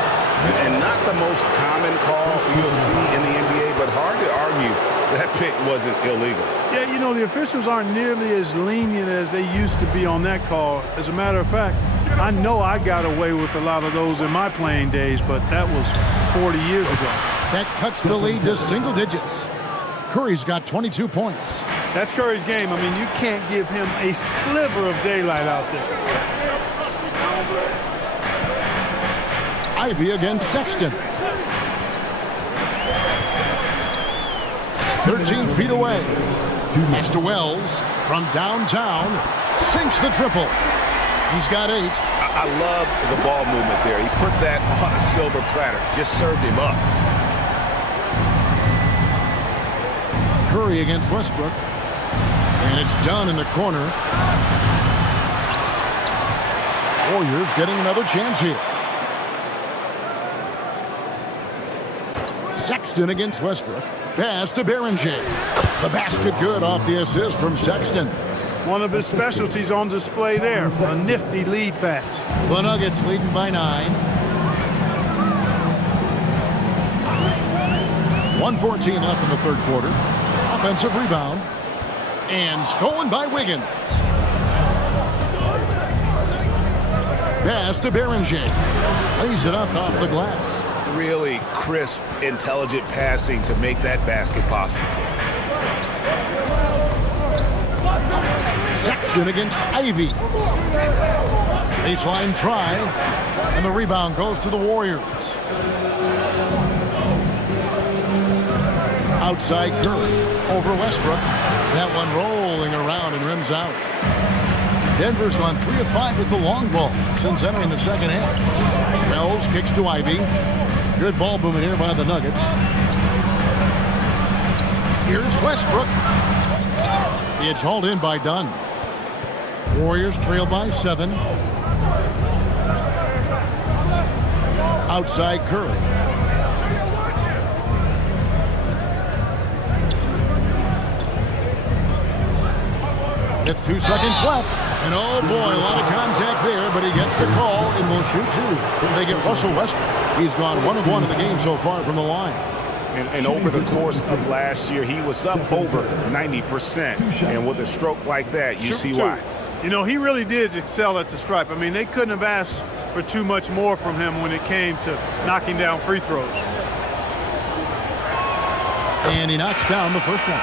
And not the most common call you'll see in the NBA, but hard to argue that pick wasn't illegal. Yeah, you know, the officials aren't nearly as lenient as they used to be on that call. As a matter of fact, I know I got away with a lot of those in my playing days, but that was 40 years ago. That cuts the lead to single digits. Curry's got 22 points. That's Curry's game. I mean, you can't give him a sliver of daylight out there. Ivy against Sexton. 13 feet away. Pass to Wells from downtown. Sinks the triple. He's got 8. I love the ball movement there. He put that on a silver platter. Just served him up. Curry against Westbrook. And it's done in the corner. Warriors getting another chance here. Sexton against Westbrook. Pass to Beranger. The basket good off the assist from Sexton. One of his specialties on display there. A nifty lead pass. The Nuggets leading by 9. 1:14 left in the third quarter. Offensive rebound. And stolen by Wiggins. Pass to Beranger. Lays it up off the glass. really crisp, intelligent passing to make that basket possible. Sexton against Ivy. Baseline try, and the rebound goes to the Warriors. Outside Curry, over Westbrook. That one rolling around and rims out. Denver's gone 3 of 5 with the long ball since entering the second half. Wells kicks to Ivy. Good ball movement here by the Nuggets. Here's Westbrook. It's hauled in by Dunn. Warriors trail by 7. Outside Curry. With 2 seconds left. And oh boy, a lot of contact there, but he gets the call and will shoot 2. They get Russell Westbrook. He's gone 1 of 1 in the game so far from the line. And over the course of last year, he was up over 90%. And with a stroke like that, you see why. You know, he really did excel at the stripe. I mean, they couldn't have asked for too much more from him when it came to knocking down free throws. And he knocks down the first one.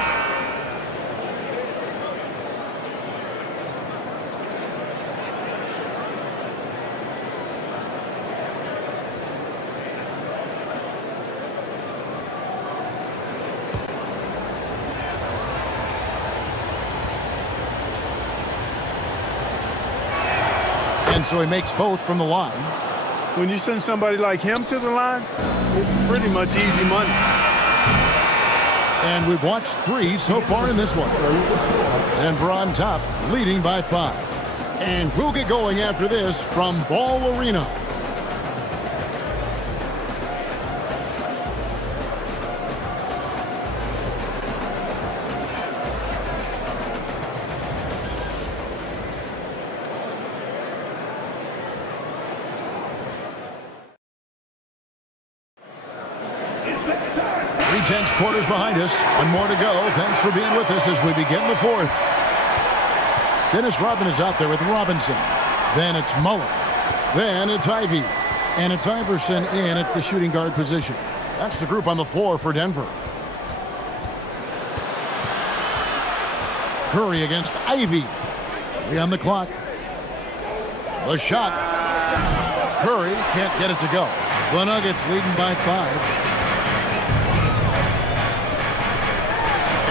And so he makes both from the line. When you send somebody like him to the line, it's pretty much easy money. And we've watched 3 so far in this one. Denver on top, leading by 5. And we'll get going after this from Ball Arena. Tense quarters behind us. 1 more to go. Thanks for being with us as we begin the 4th. Dennis Rodman is out there with Robinson. Then it's Mullen. Then it's Ivy. And it's Iverson in at the shooting guard position. That's the group on the floor for Denver. Curry against Ivy. 3 on the clock. The shot. Curry can't get it to go. The Nuggets leading by 5.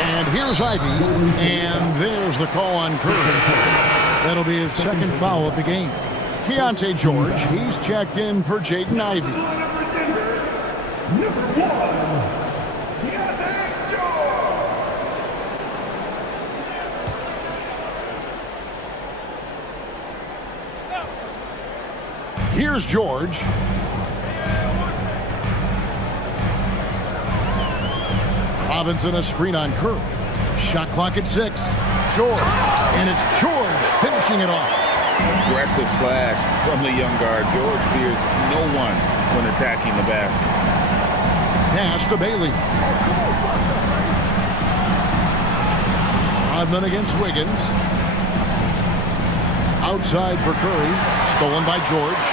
And here's Ivy, and there's the call on Curry. That'll be his 2nd foul of the game. Keontae George, he's checked in for Jaden Ivey. Number 1, Keontae George. Here's George. Robinson a screen on Curry. Shot clock at 6. George. And it's George finishing it off. Aggressive slash from the young guard. George fears no one when attacking the basket. Pass to Bailey. Rodman against Wiggins. Outside for Curry. Stolen by George.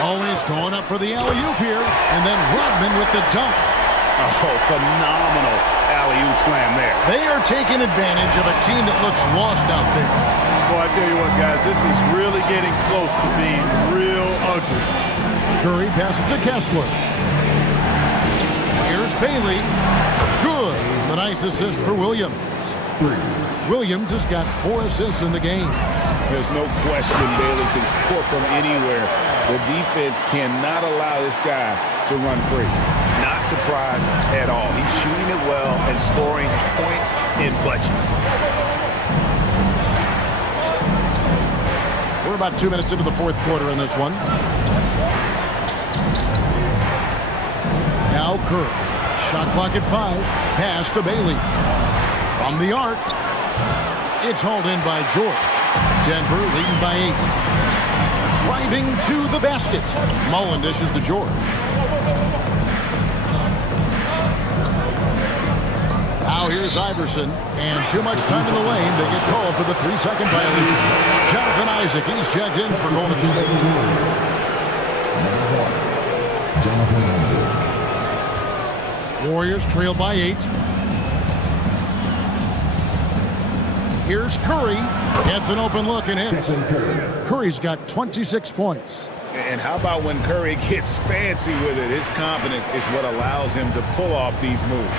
Always going up for the alley-oop here. And then Rodman with the dunk. Oh, phenomenal alley-oop slam there. They are taking advantage of a team that looks lost out there. Boy, I tell you what, guys, this is really getting close to being real ugly. Curry passes to Kessler. Here's Bailey. Good. A nice assist for Williams. Williams has got 4 assists in the game. There's no question Bailey can score from anywhere. The defense cannot allow this guy to run free. Not surprised at all. He's shooting it well and scoring points in bunches. We're about 2 minutes into the 4th quarter in this one. Now Curry. Shot clock at 5. Pass to Bailey. From the arc. It's hauled in by George. Denver leading by 8. Driving to the basket. Mullen dishes to George. Now here's Iverson, and too much time in the lane. They get called for the 3-second violation. Jonathan Isaac, he's checked in for Golden State. Warriors trail by 8. Here's Curry. Gets an open look and hits. Curry's got 26 points. And how about when Curry gets fancy with it? His confidence is what allows him to pull off these moves.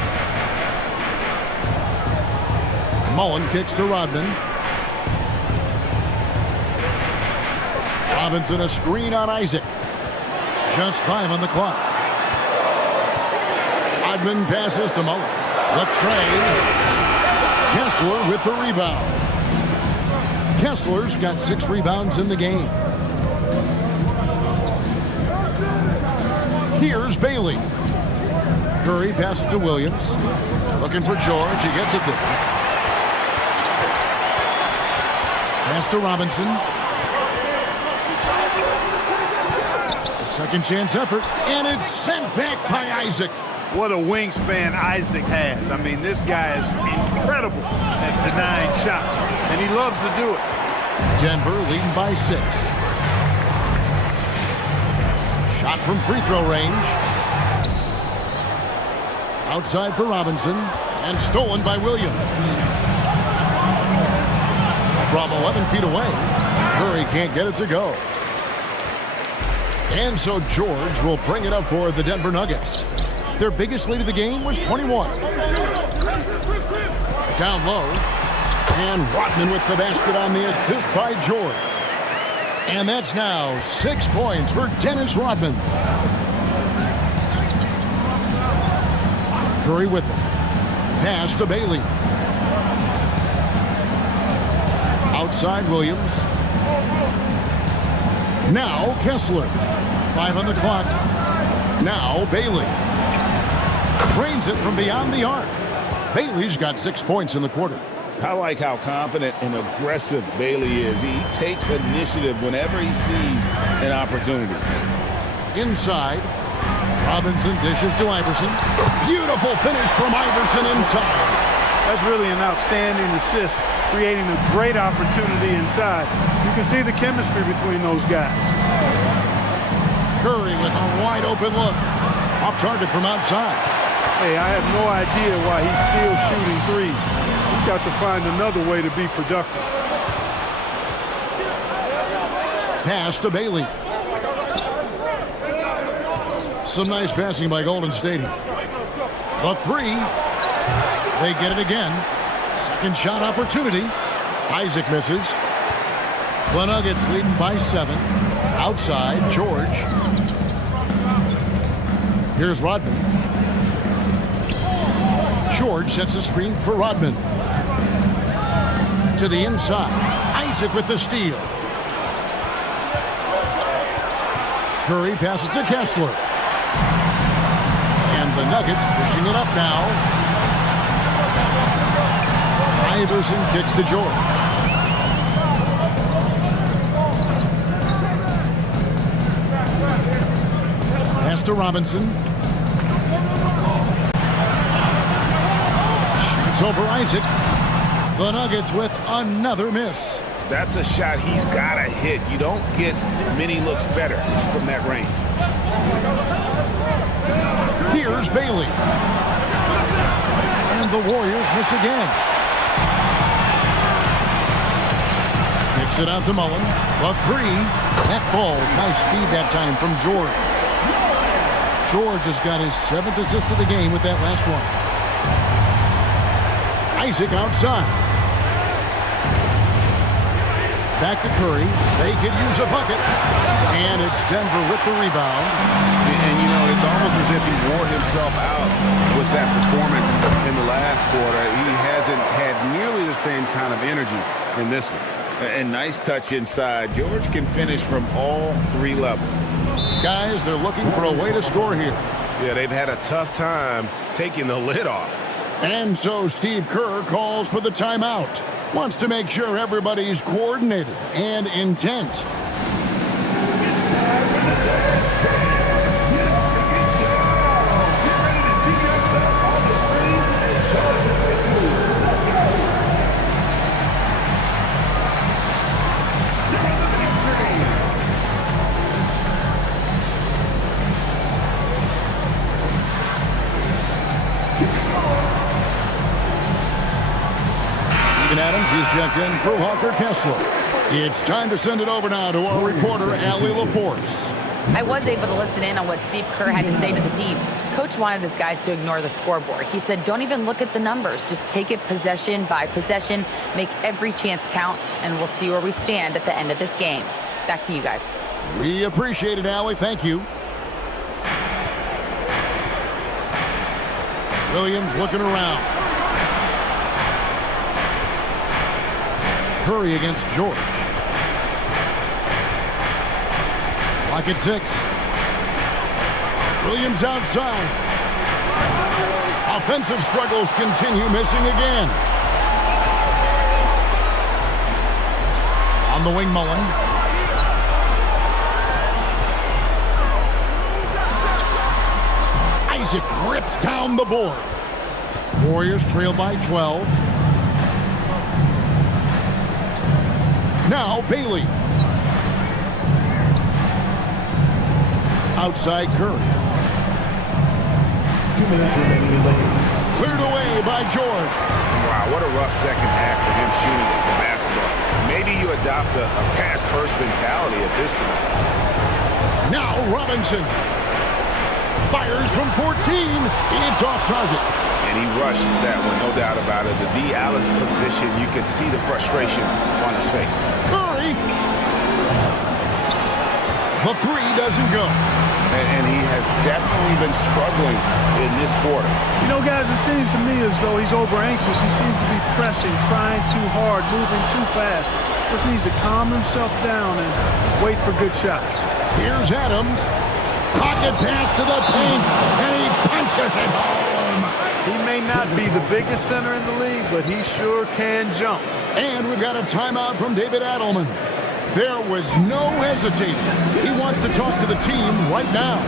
Mullen kicks to Rodman. Robinson a screen on Isaac. Just 5 on the clock. Rodman passes to Mullen. The trade. Kessler with the rebound. Kessler's got 6 rebounds in the game. Here's Bailey. Curry passes to Williams. Looking for George. He gets it there. Pass to Robinson. A second chance effort. And it's sent back by Isaac. What a wingspan Isaac has. I mean, this guy is incredible at denying shots, and he loves to do it. Denver leading by 6. Shot from free throw range. Outside for Robinson, and stolen by Williams. From 11 feet away, Curry can't get it to go. And so George will bring it up for the Denver Nuggets. Their biggest lead of the game was 21. Down low. And Rodman with the basket on the assist by George. And that's now 6 points for Dennis Rodman. Curry with it. Pass to Bailey. Outside Williams. Now Kessler. 5 on the clock. Now Bailey. Trains it from beyond the arc. Bailey's got 6 points in the quarter. I like how confident and aggressive Bailey is. He takes initiative whenever he sees an opportunity. Inside. Robinson dishes to Iverson. Beautiful finish from Iverson inside. That's really an outstanding assist, creating a great opportunity inside. You can see the chemistry between those guys. Curry with a wide open look. Off target from outside. Hey, I have no idea why he's still shooting threes. He's got to find another way to be productive. Pass to Bailey. Some nice passing by Golden State. The 3. They get it again. Second shot opportunity. Isaac misses. The Nuggets leading by 7. Outside, George. Here's Rodman. George sets a screen for Rodman. To the inside. Isaac with the steal. Curry passes to Kessler. And the Nuggets pushing it up now. Iverson kicks to George. Pass to Robinson. Shoots over Isaac. The Nuggets with another miss. That's a shot he's got to hit. You don't get many looks better from that range. Here's Bailey. And the Warriors miss again. Kicks it out to Mullen. The 3. That falls. Nice feed that time from George. George has got his 7th assist of the game with that last one. Isaac outside. Back to Curry. They could use a bucket. And it's Denver with the rebound. And, you know, it's almost as if he wore himself out with that performance in the last quarter. He hasn't had nearly the same kind of energy in this one. And nice touch inside. George can finish from all 3 levels. Guys, they're looking for a way to score here. Yeah, they've had a tough time taking the lid off. And so Steve Kerr calls for the timeout. Wants to make sure everybody's coordinated and intent. Adams. He's checked in for Walker Kessler. It's time to send it over now to our reporter, Allie LaForce. I was able to listen in on what Steve Kerr had to say to the team. Coach wanted his guys to ignore the scoreboard. He said, don't even look at the numbers. Just take it possession by possession, make every chance count, and we'll see where we stand at the end of this game. Back to you guys. We appreciate it, Allie. Thank you. Williams looking around. Curry against George. Lock at 6. Williams outside. Offensive struggles continue, missing again. On the wing, Mullen. Isaac rips down the board. Warriors trail by 12. Now Bailey. Outside Curry. 2 minutes remaining in the game. Cleared away by George. Wow, what a rough second half for him shooting the basketball. Maybe you adopt a pass-first mentality at this point. Now Robinson. Fires from 14. It's off target. And he rushed that one, no doubt about it. The D. Alice position, you could see the frustration on his face. Curry. The 3 doesn't go. And he has definitely been struggling in this quarter. You know, guys, it seems to me as though he's over-anxious. He seems to be pressing, trying too hard, moving too fast. Just needs to calm himself down and wait for good shots. Here's Adams. Pocket pass to the paint, and he punches it home. He may not be the biggest center in the league, but he sure can jump. And we've got a timeout from David Adelman. There was no hesitating. He wants to talk to the team right now.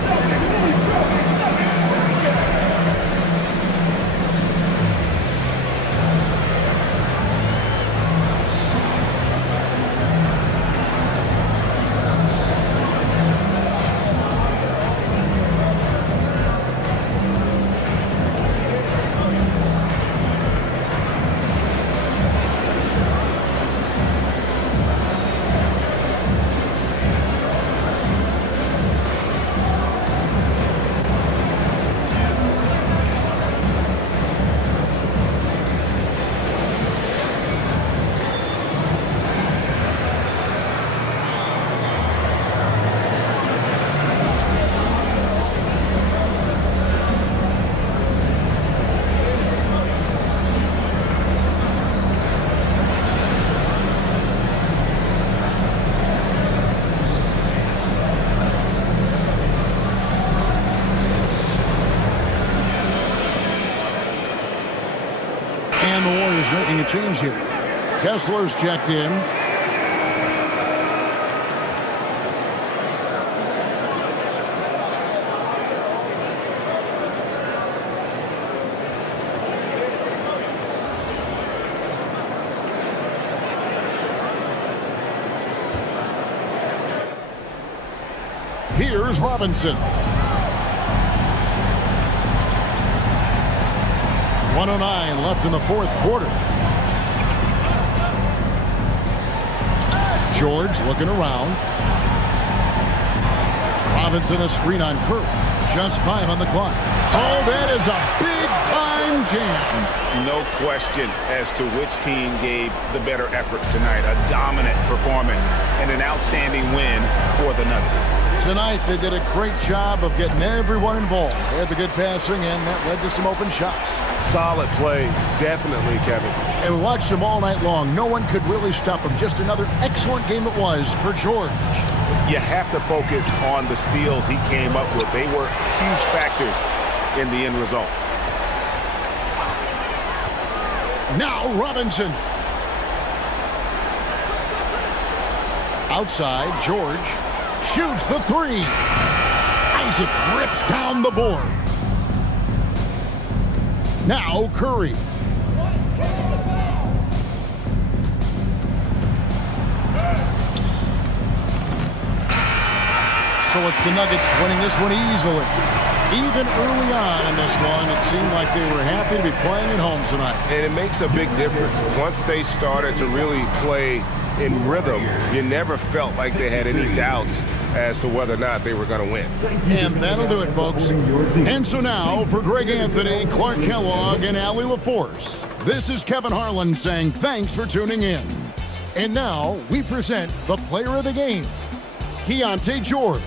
And the Warriors making a change here. Kessler's checked in. Here's Robinson. 1:09 left in the fourth quarter. George looking around. Robinson a screen on Curry. Just 5 on the clock. Oh, that is a big-time jam. No question as to which team gave the better effort tonight. A dominant performance and an outstanding win for the Nuggets. Tonight, they did a great job of getting everyone involved. They had the good passing, and that led to some open shots. Solid play, definitely, Kevin. And we watched them all night long. No one could really stop them. Just another excellent game it was for George. You have to focus on the steals he came up with. They were huge factors in the end result. Now Robinson. Outside, George shoots the 3. Isaac rips down the board. Now Curry. So it's the Nuggets winning this one easily. Even early on in this one, it seemed like they were happy to be playing at home tonight. And it makes a big difference. Once they started to really play in rhythm, you never felt like they had any doubts as to whether or not they were going to win. And that'll do it, folks. And so now, for Greg Anthony, Clark Kellogg, and Allie LaForce, this is Kevin Harlan saying thanks for tuning in. And now, we present the player of the game, Keontae George.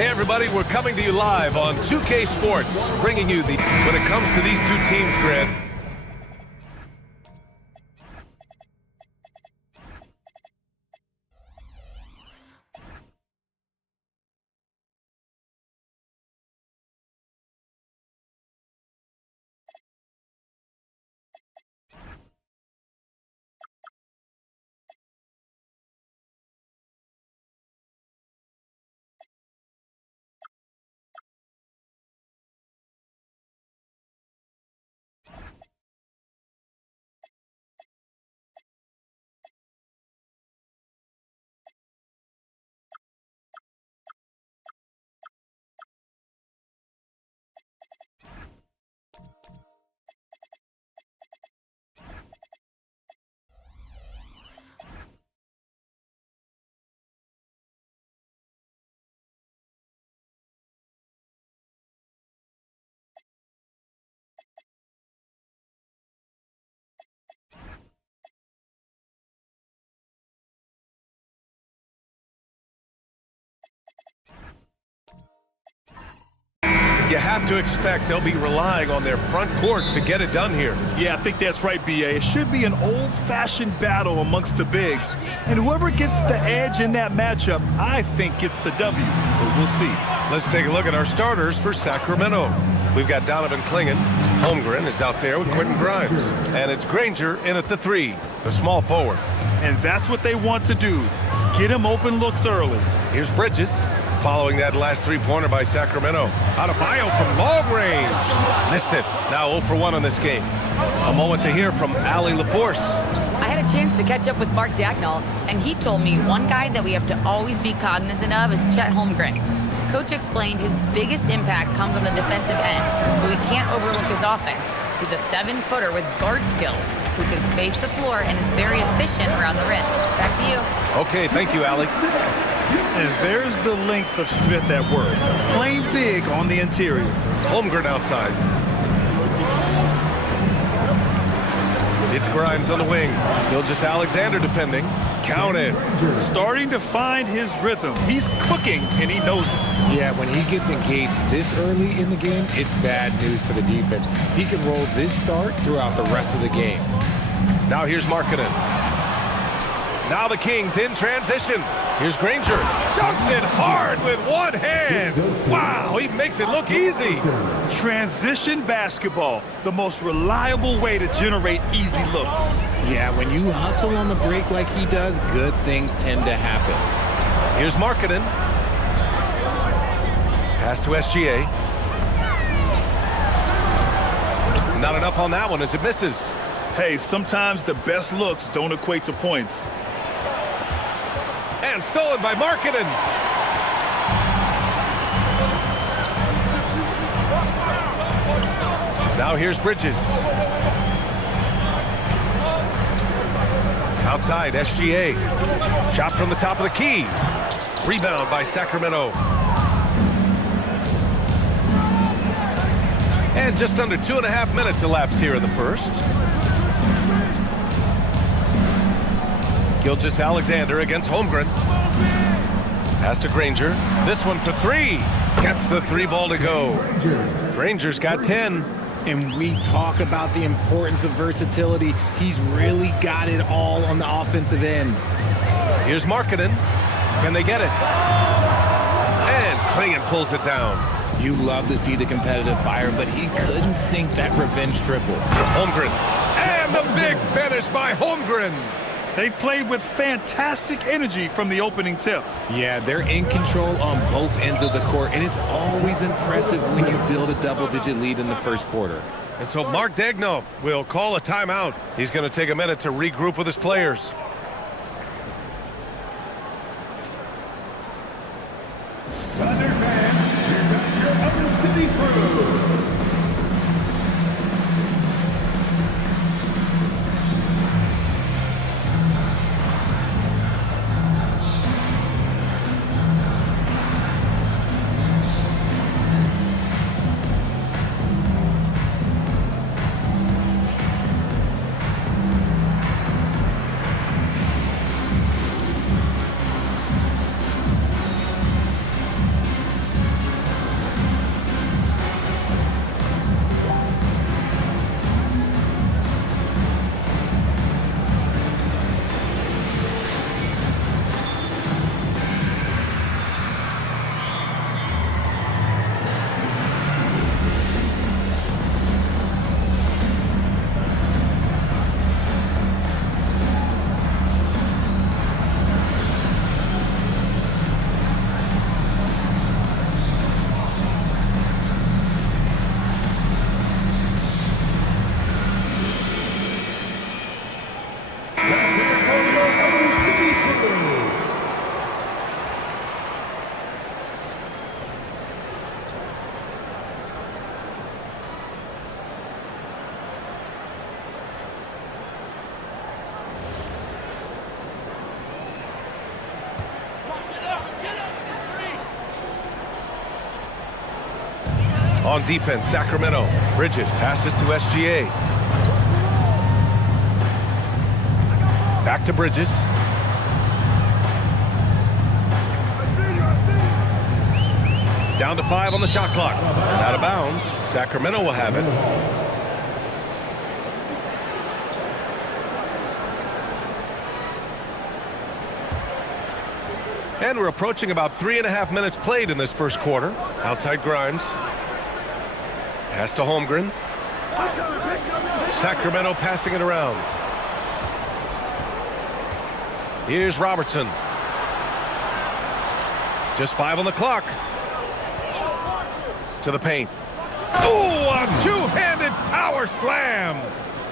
Hey everybody, we're coming to you live on 2K Sports, bringing you when it comes to these two teams, Grant. You have to expect they'll be relying on their front court to get it done here. Yeah, I think that's right, B.A. It should be an old-fashioned battle amongst the bigs. And whoever gets the edge in that matchup, I think gets the W. But we'll see. Let's take a look at our starters for Sacramento. We've got Donovan Clingan. Holmgren is out there with Quentin Grimes. And it's Granger in at the 3, the small forward. And that's what they want to do. Get him open looks early. Here's Bridges. Following that last three-pointer by Sacramento. Adebayo from long range. Missed it. Now 0 for 1 on this game. A moment to hear from Allie LaForce. I had a chance to catch up with Mark Dagnall, and he told me one guy that we have to always be cognizant of is Chet Holmgren. Coach explained his biggest impact comes on the defensive end, but we can't overlook his offense. He's a 7-footer with guard skills who can space the floor and is very efficient around the rim. Back to you. Okay, thank you, Allie. And there's the length of Smith at work. Playing big on the interior. Holmgren outside. It's Grimes on the wing. Gilgeous Alexander defending. Counted. Starting to find his rhythm. He's cooking, and he knows it. Yeah, when he gets engaged this early in the game, it's bad news for the defense. He can roll this start throughout the rest of the game. Now here's Markkanen. Now the Kings in transition. Here's Granger. Dunks it hard with one hand. Wow, he makes it look easy. Transition basketball, the most reliable way to generate easy looks. Yeah, when you hustle on the break like he does, good things tend to happen. Here's Markkanen. Pass to SGA. Not enough on that one as it misses. Hey, sometimes the best looks don't equate to points. And stolen by Markkanen. Now here's Bridges. Outside, SGA. Shot from the top of the key. Rebound by Sacramento. And just under 2.5 minutes elapsed here in the first. Gilgeous Alexander against Holmgren. Pass to Granger. This one for 3. Gets the 3 ball to go. Granger's got 10. And we talk about the importance of versatility. He's really got it all on the offensive end. Here's Markkanen. Can they get it? And Clingan pulls it down. You love to see the competitive fire, but he couldn't sink that revenge triple. Holmgren. And the big finish by Holmgren. They've played with fantastic energy from the opening tip. Yeah, they're in control on both ends of the court, and it's always impressive when you build a double-digit lead in the first quarter. And so Mark Dagnall will call a timeout. He's going to take a minute to regroup with his players. Thunder fans, here's up your Oven City crew. On defense, Sacramento. Bridges passes to SGA. Back to Bridges. Down to 5 on the shot clock. And out of bounds. Sacramento will have it. And we're approaching about 3.5 minutes played in this first quarter. Outside Grimes. Pass to Holmgren. Sacramento passing it around. Here's Robertson. Just 5 on the clock. To the paint. Oh, a two-handed power slam.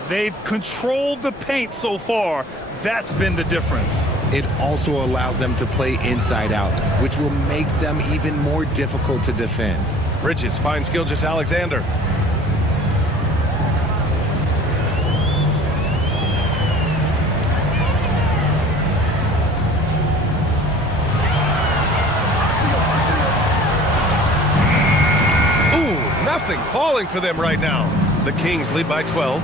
They've controlled the paint so far. That's been the difference. It also allows them to play inside out, which will make them even more difficult to defend. Bridges finds Gilgeous-Alexander. Ooh, nothing falling for them right now. The Kings lead by 12.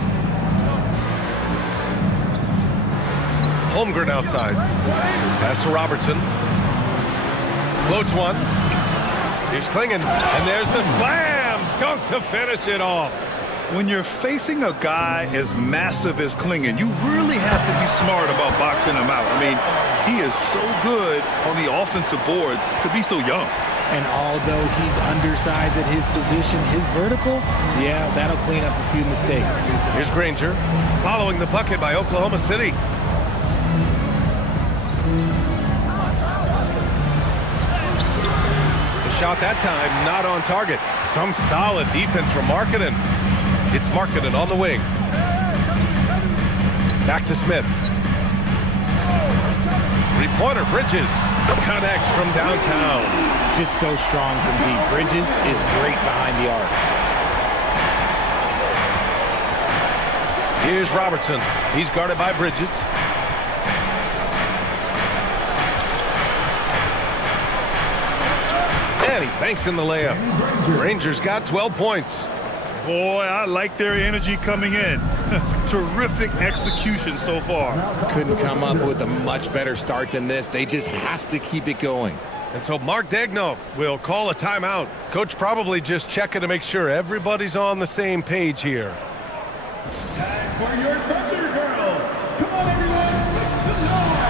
Holmgren outside. Pass to Robertson. Floats one. Here's Klingen. And there's the slam dunk to finish it off. When you're facing a guy as massive as Klingen, you really have to be smart about boxing him out. I mean, he is so good on the offensive boards to be so young. And although he's undersized at his position, his vertical, yeah, that'll clean up a few mistakes. Here's Granger following the bucket by Oklahoma City. Shot that time, not on target. Some solid defense from Markkanen. It's Markkanen on the wing. Back to Smith. Three-pointer, Bridges. Connects from downtown. Just so strong from deep. Bridges is great behind the arc. Here's Robertson. He's guarded by Bridges. And he banks in the layup. Rangers got 12 points. Boy, I like their energy coming in. Terrific execution so far. Couldn't come up with a much better start than this. They just have to keep it going. And so Mark Daigneault will call a timeout. Coach probably just checking to make sure everybody's on the same page here. Time for your Thunder Girls. Come on, everyone, make some noise.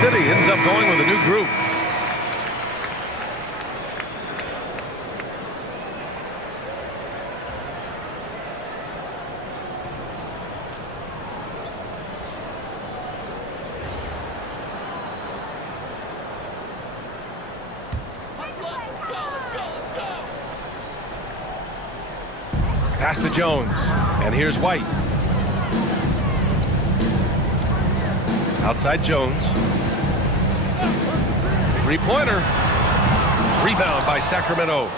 City ends up going with a new group. Pass to Jones, and here's White. Outside Jones. Three-pointer. Rebound by Sacramento.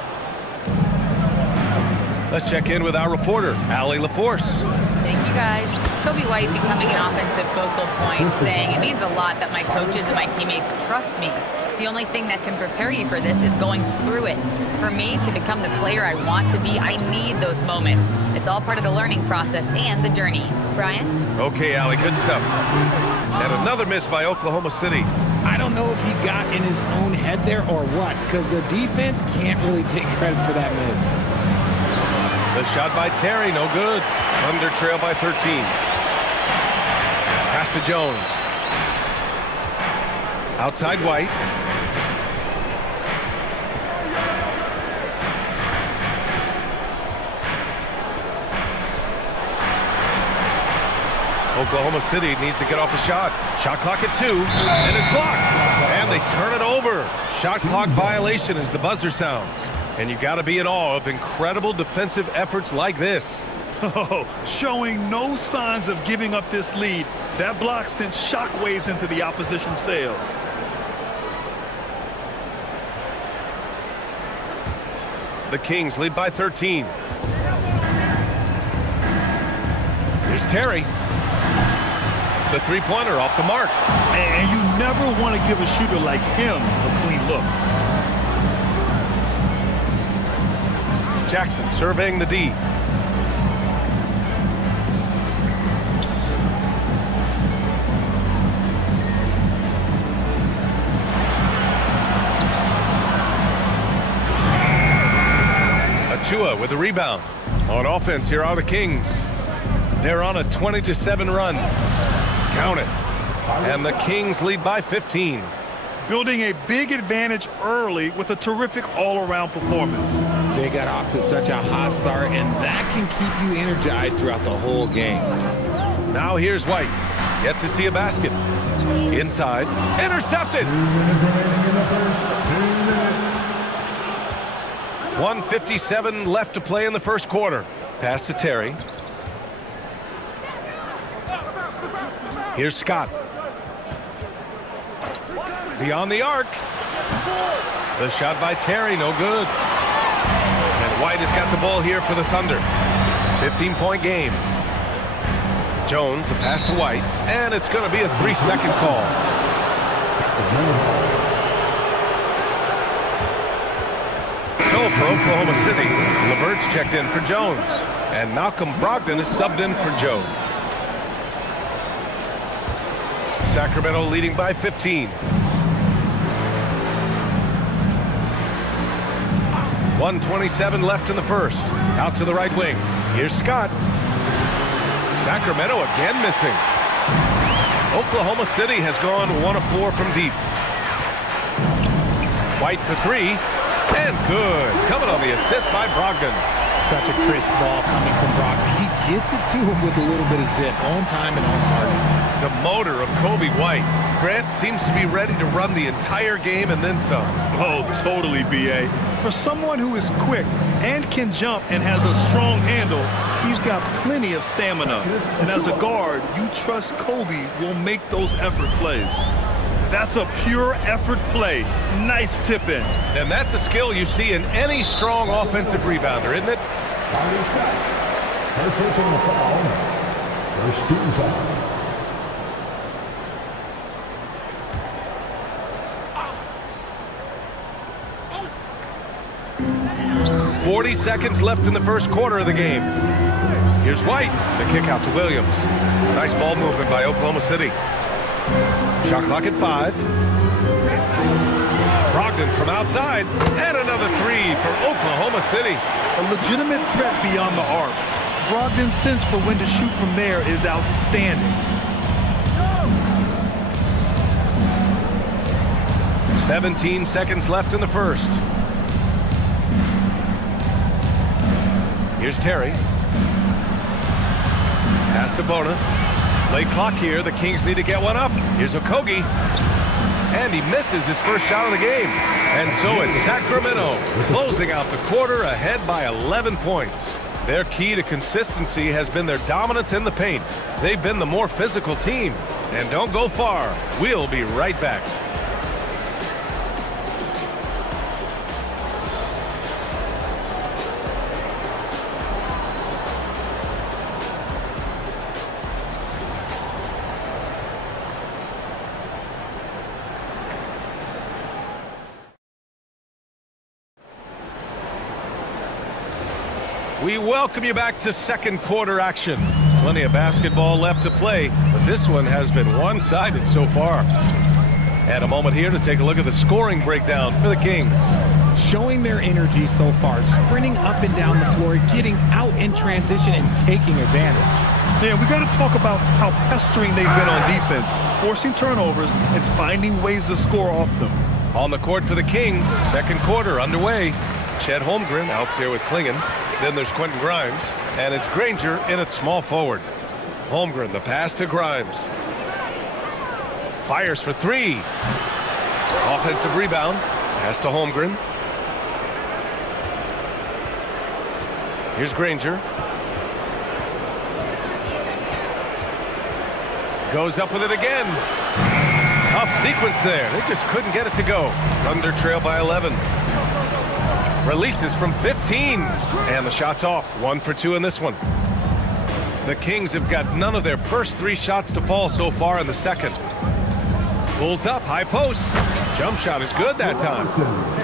Let's check in with our reporter, Allie LaForce. Thank you, guys. Kobe White becoming an offensive focal point, saying it means a lot that my coaches and my teammates trust me. The only thing that can prepare you for this is going through it. For me to become the player I want to be, I need those moments. It's all part of the learning process and the journey. Brian? Okay, Allie, good stuff. And another miss by Oklahoma City. I don't know if he got in his own head there or what, because the defense can't really take credit for that miss. The shot by Terry, no good. Thunder trail by 13. Pass to Jones. Outside White. Oklahoma City needs to get off a shot. Shot clock at 2, and it's blocked. And they turn it over. Shot clock violation as the buzzer sounds. And you got to be in awe of incredible defensive efforts like this. Oh, showing no signs of giving up this lead. That block sent shockwaves into the opposition sails. The Kings lead by 13. Here's Terry. The three-pointer off the mark. And you never want to give a shooter like him a clean look. Jackson surveying the D. Achua with the rebound. On offense, here are the Kings. They're on a 20-7 run. Count it. And the Kings lead by 15. Building a big advantage early with a terrific all-around performance. They got off to such a hot start, and that can keep you energized throughout the whole game. Now here's White. Yet to see a basket. Inside. Intercepted. 1:57 left to play in the first quarter. Pass to Terry. Here's Scott. Beyond the arc. The shot by Terry, no good. And White has got the ball here for the Thunder. 15-point game. Jones, the pass to White, and it's going to be a 3-second call. So for Oklahoma City, LeVert's checked in for Jones, and Malcolm Brogdon is subbed in for Jones. Sacramento leading by 15. 1:27 left in the first. Out to the right wing. Here's Scott. Sacramento again missing. Oklahoma City has gone 1 of 4 from deep. White for 3. And good. Coming on the assist by Brogdon. Such a crisp ball coming from Brogdon. He gets it to him with a little bit of zip. On time and on target. The motor of Kobe White. Grant seems to be ready to run the entire game and then some. Oh, totally, B.A. For someone who is quick and can jump and has a strong handle, he's got plenty of stamina. And as a guard, you trust Kobe will make those effort plays. That's a pure effort play. Nice tip in. And that's a skill you see in any strong offensive rebounder, isn't it? First personal foul. First team foul. 40 seconds left in the first quarter of the game. Here's White. The kick out to Williams. Nice ball movement by Oklahoma City. Shot clock at 5. Brogdon from outside. And another 3 for Oklahoma City. A legitimate threat beyond the arc. Brogdon's sense for when to shoot from there is outstanding. 17 seconds left in the first. Here's Terry. Pass to Bona. Late clock here. The Kings need to get one up. Here's Okogie. And he misses his first shot of the game. And so it's Sacramento closing out the quarter ahead by 11 points. Their key to consistency has been their dominance in the paint. They've been the more physical team. And don't go far. We'll be right back. We welcome you back to second quarter action. Plenty of basketball left to play, but this one has been one-sided so far. And a moment here to take a look at the scoring breakdown for the Kings. Showing their energy so far, sprinting up and down the floor, getting out in transition and taking advantage. Yeah, we got to talk about how pestering they've been on defense, forcing turnovers and finding ways to score off them. On the court for the Kings, second quarter underway. Chet Holmgren out there with Klingon. Then there's Quentin Grimes, and it's Granger in at small forward. Holmgren, the pass to Grimes. Fires for three. Offensive rebound. Pass to Holmgren. Here's Granger. Goes up with it again. Tough sequence there. They just couldn't get it to go. Thunder trail by 11. Releases from 15. And the shot's off. 1 for 2 in this one. The Kings have got none of their first 3 shots to fall so far in the second. Pulls up, high post. Jump shot is good that time.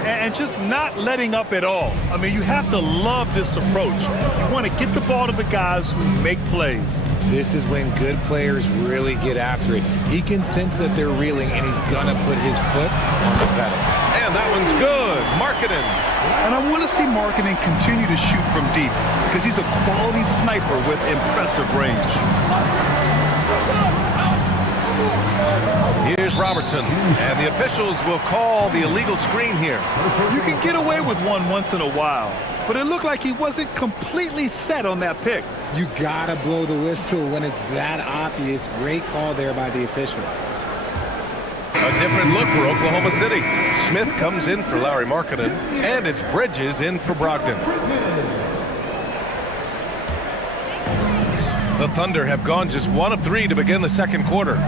And just not letting up at all. I mean, you have to love this approach. You want to get the ball to the guys who make plays. This is when good players really get after it. He can sense that they're reeling, and he's going to put his foot on the pedal. And that one's good. Markkanen. And I want to see Markkanen continue to shoot from deep because he's a quality sniper with impressive range. Here's Robertson, and the officials will call the illegal screen here. You can get away with one once in a while, but it looked like he wasn't completely set on that pick. You got to blow the whistle when it's that obvious. Great call there by the official. A different look for Oklahoma City. Smith comes in for Larry Markkanen, and it's Bridges in for Brogdon. The Thunder have gone just 1 of 3 to begin the second quarter.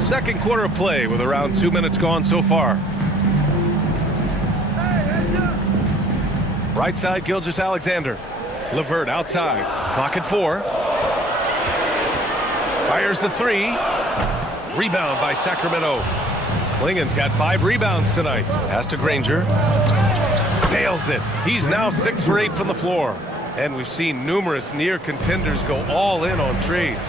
Second quarter of play with around 2 minutes gone so far. Right side, Gilgeous-Alexander. LeVert outside. Clock at 4. Fires the 3. Rebound by Sacramento. Klingon's got 5 rebounds tonight. Pass to Granger. Nails it. He's now 6 for 8 from the floor. And we've seen numerous near contenders go all in on trades.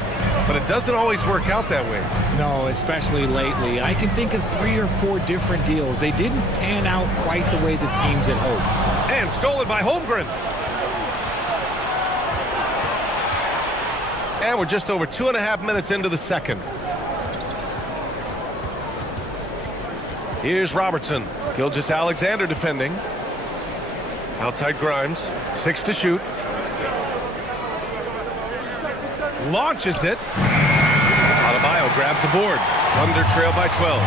But it doesn't always work out that way. No, especially lately. I can think of 3 or 4 different deals. They didn't pan out quite the way the teams had hoped. And stolen by Holmgren. And we're just over 2.5 minutes into the second. Here's Robertson. Gilgeous-Alexander defending. Outside Grimes. 6 to shoot. Launches it. Adebayo grabs the board. Thunder trail by 12.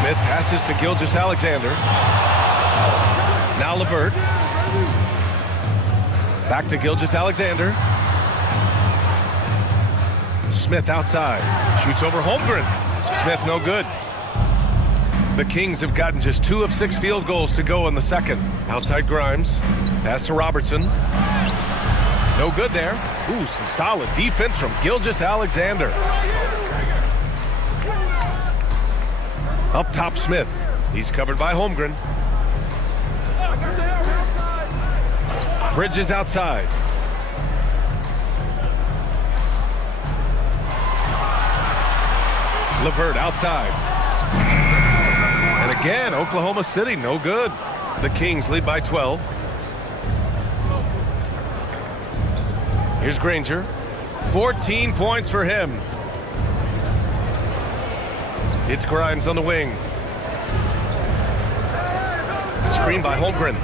Smith passes to Gilgeous-Alexander. Now LeVert. Back to Gilgeous-Alexander. Smith outside. Shoots over Holmgren. Smith no good. The Kings have gotten just 2 of 6 field goals to go in the second. Outside Grimes. Pass to Robertson. No good there. Ooh, some solid defense from Gilgeous-Alexander. Up top, Smith. He's covered by Holmgren. Bridges outside. LeVert outside. And again, Oklahoma City, no good. The Kings lead by 12. Here's Granger. 14 points for him. It's Grimes on the wing. Screen by Holmgren.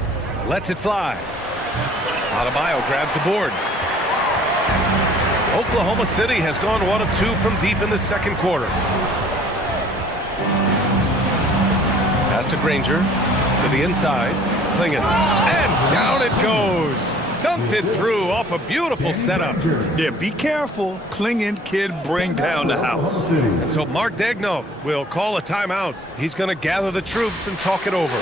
Lets it fly. Adebayo grabs the board. Oklahoma City has gone 1 of 2 from deep in the second quarter. Pass to Granger. To the inside. Klingon. And down it goes. Dunked it through off a beautiful setup. Yeah, be careful. Klingon kid bring down the house. And so Mark Daigneault will call a timeout. He's going to gather the troops and talk it over.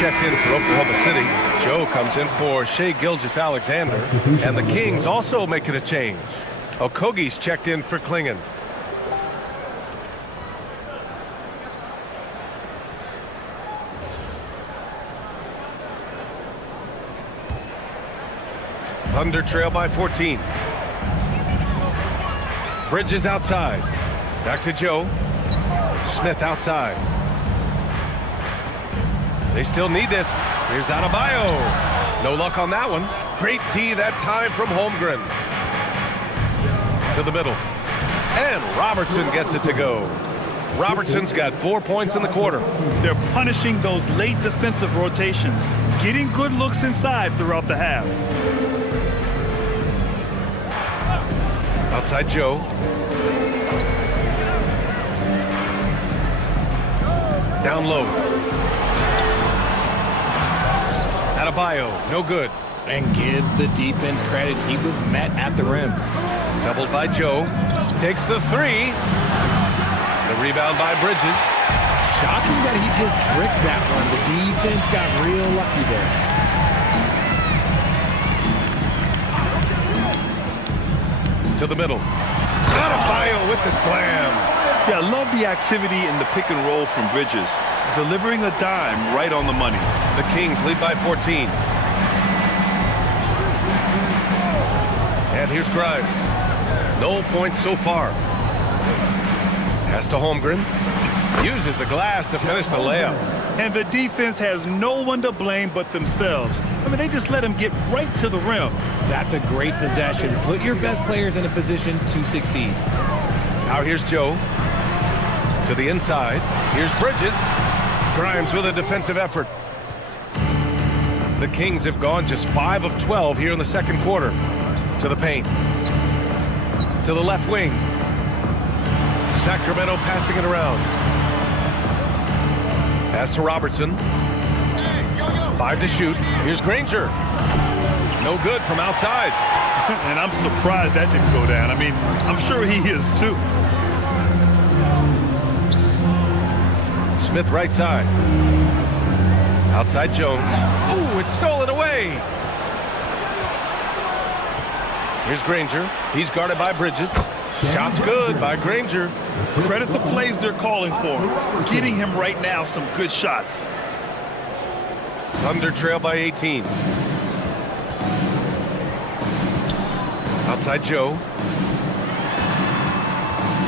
checked in for Oklahoma City. Joe comes in for Shea Gilgeous-Alexander. And the Kings also making a change. Okogi's checked in for Klingon. Thunder trail by 14. Bridges outside. Back to Joe. Smith outside. They still need this. Here's Adebayo. No luck on that one. Great D that time from Holmgren. To the middle. And Robertson gets it to go. Robertson's got 4 points in the quarter. They're punishing those late defensive rotations, getting good looks inside throughout the half. Outside Joe. Down low. Adebayo, no good. And give the defense credit. He was met at the rim. Doubled by Joe. Takes the three. The rebound by Bridges. Shocking that he just bricked that one. The defense got real lucky there. To the middle. Adebayo with the slam. Yeah, I love the activity in the pick and roll from Bridges, delivering a dime right on the money. The Kings lead by 14. And here's Grimes. No points so far. Pass to Holmgren. Uses the glass to finish the layup. And the defense has no one to blame but themselves. I mean, they just let him get right to the rim. That's a great possession. Put your best players in a position to succeed. Now here's Joe. To the inside. Here's Bridges. Grimes with a defensive effort. The Kings have gone just 5 of 12 here in the second quarter. To the paint. To the left wing. Sacramento passing it around. Pass to Robertson. 5 to shoot. Here's Granger. No good from outside. And I'm surprised that didn't go down. I mean, I'm sure he is too. Smith right side. Outside Jones. Oh, it's stolen away. Here's Granger. He's guarded by Bridges. Shot's good by Granger. Credit the plays they're calling for. Getting him right now some good shots. Thunder trail by 18. Outside Joe.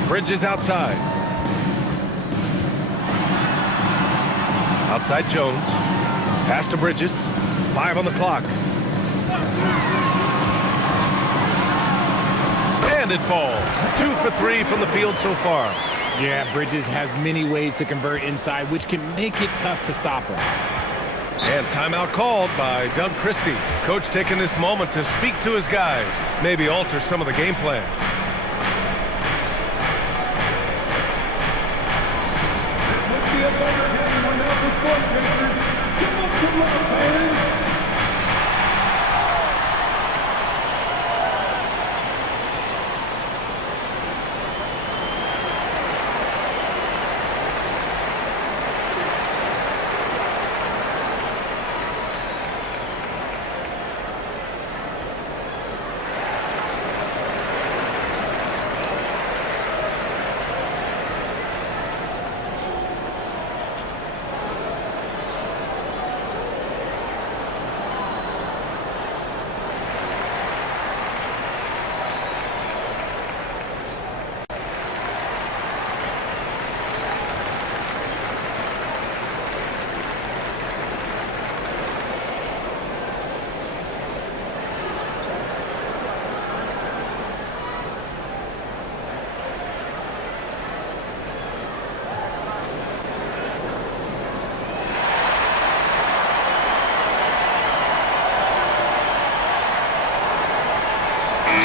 Bridges outside. Outside Jones. Pass to Bridges. 5 on the clock. And it falls. 2 for 3 from the field so far. Yeah, Bridges has many ways to convert inside, which can make it tough to stop him. And timeout called by Doug Christie. Coach taking this moment to speak to his guys. Maybe alter some of the game plan.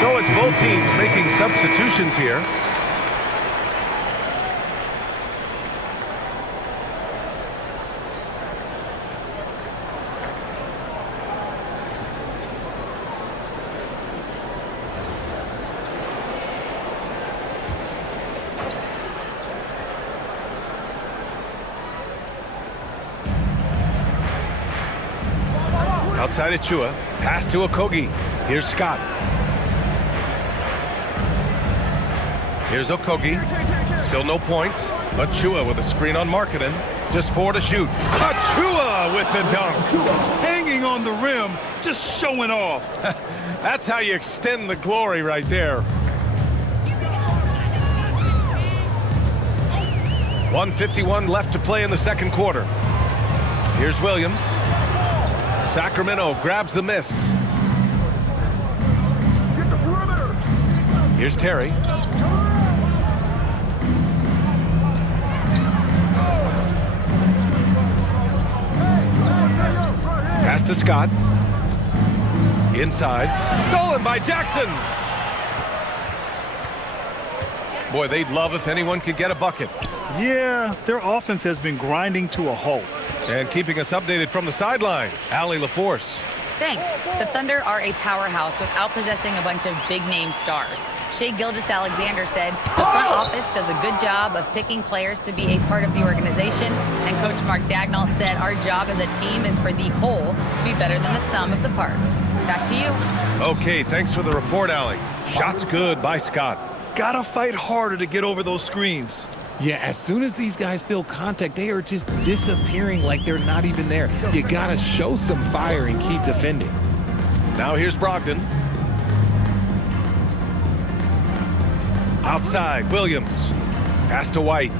So it's both teams making substitutions here. Outside Achua. Pass to Okogie. Here's Scott. Here's Okogie. Still no points. Achua with a screen on Markkanen. Just 4 to shoot. Achua with the dunk. Hanging on the rim, just showing off. That's how you extend the glory right there. 1:51 left to play in the second quarter. Here's Williams. Sacramento grabs the miss. Here's Terry. Pass to Scott. Inside. Stolen by Jackson. Boy, they'd love if anyone could get a bucket. Yeah, their offense has been grinding to a halt. And keeping us updated from the sideline, Allie LaForce. Thanks. The Thunder are a powerhouse without possessing a bunch of big-name stars. Shai Gilgeous-Alexander said, the front office does a good job of picking players to be a part of the organization, and Coach Mark Daignault said our job as a team is for the whole to be better than the sum of the parts. Back to you. Okay, thanks for the report, Allie. Shots good by Scott. Gotta fight harder to get over those screens. Yeah, as soon as these guys feel contact, they are just disappearing like they're not even there. You got to show some fire and keep defending. Now here's Brogdon. Outside, Williams. Pass to White.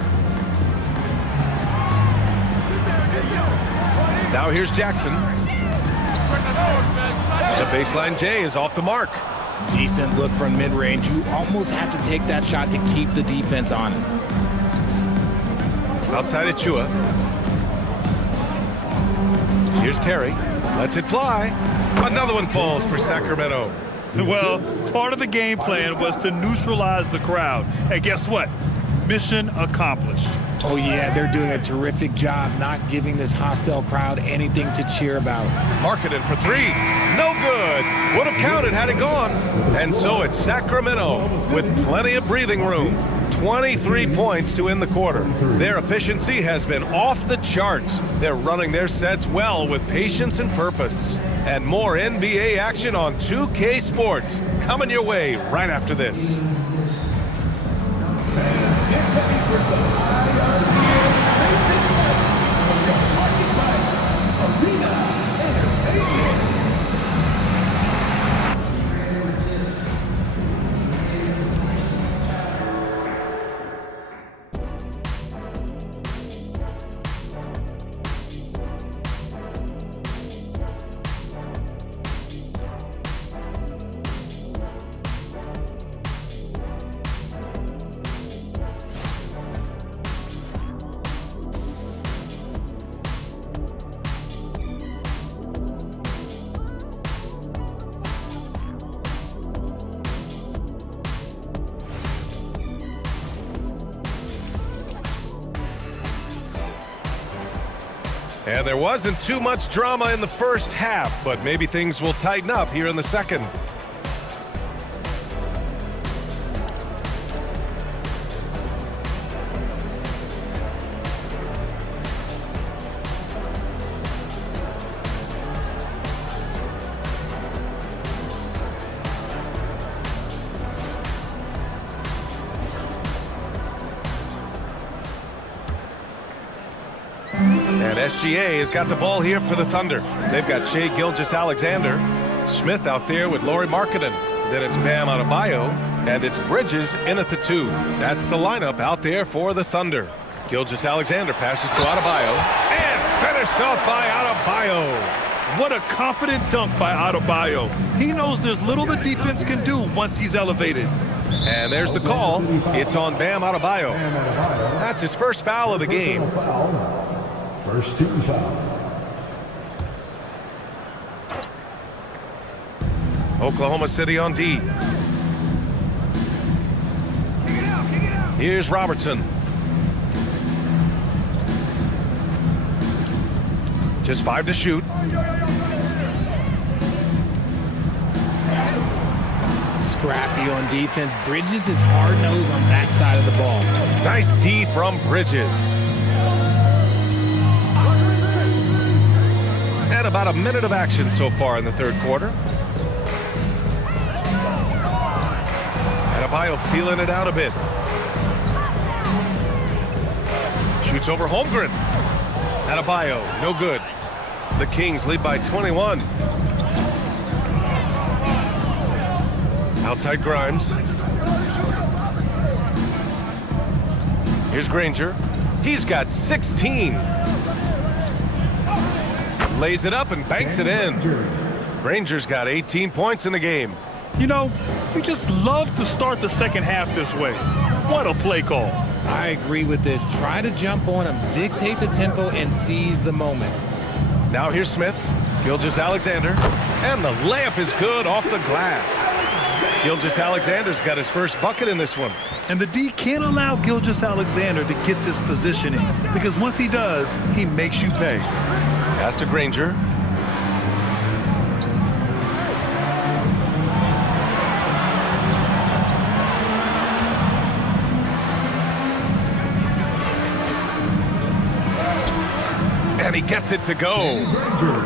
Now here's Jackson. The baseline J is off the mark. Decent look from mid-range. You almost have to take that shot to keep the defense honest. Outside Achua. Here's Terry. Lets it fly. Another one falls for Sacramento. Well, part of the game plan was to neutralize the crowd. And guess what? Mission accomplished. Oh, yeah, they're doing a terrific job not giving this hostile crowd anything to cheer about. Markkanen for 3. No good. Would have counted had it gone. And so it's Sacramento with plenty of breathing room. 23 points to end the quarter. Their efficiency has been off the charts. They're running their sets well with patience and purpose. And more NBA action on 2K Sports coming your way right after this. And there wasn't too much drama in the first half, but maybe things will tighten up here in the second. And SGA has got the ball here for the Thunder. They've got Shai Gilgeous-Alexander. Smith out there with Lauri Markkanen. Then it's Bam Adebayo. And it's Bridges in at the 2. That's the lineup out there for the Thunder. Gilgeous-Alexander passes to Adebayo. And finished off by Adebayo. What a confident dunk by Adebayo. He knows there's little the defense can do once he's elevated. And there's the call. It's on Bam Adebayo. That's his first foul of the game. First team foul. Oklahoma City on D. Here's Robertson. Just 5 to shoot. Scrappy on defense. Bridges is hard-nosed on that side of the ball. Nice D from Bridges. And about a minute of action so far in the third quarter. Adebayo feeling it out a bit. Shoots over Holmgren. Adebayo, no good. The Kings lead by 21. Outside Grimes. Here's Granger. He's got 16. Lays it up and banks it in. Granger's got 18 points in the game. You know, you just love to start the second half this way. What a play call. I agree with this. Try to jump on him, dictate the tempo, and seize the moment. Now here's Smith. Gilgeous-Alexander. And the layup is good off the glass. Gilgeous-Alexander's got his first bucket in this one. And the D can't allow Gilgeous-Alexander to get this positioning, because once he does, he makes you pay. Pass to Granger. And he gets it to go.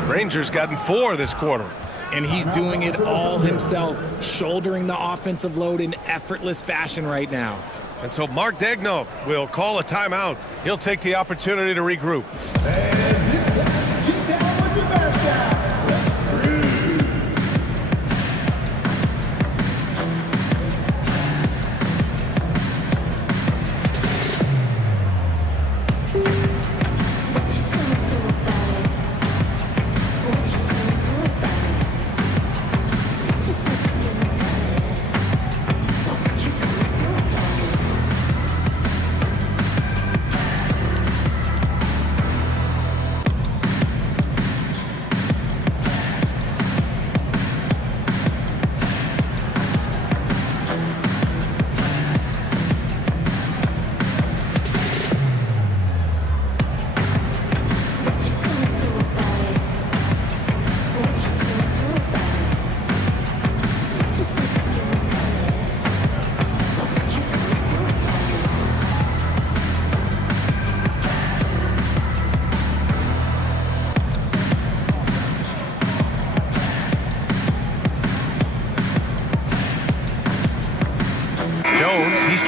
Granger's gotten 4 this quarter. And he's doing it all himself, shouldering the offensive load in effortless fashion right now. And so Mark Daigneault will call a timeout. He'll take the opportunity to regroup. And it's time to get down with your mascot. Let's breathe.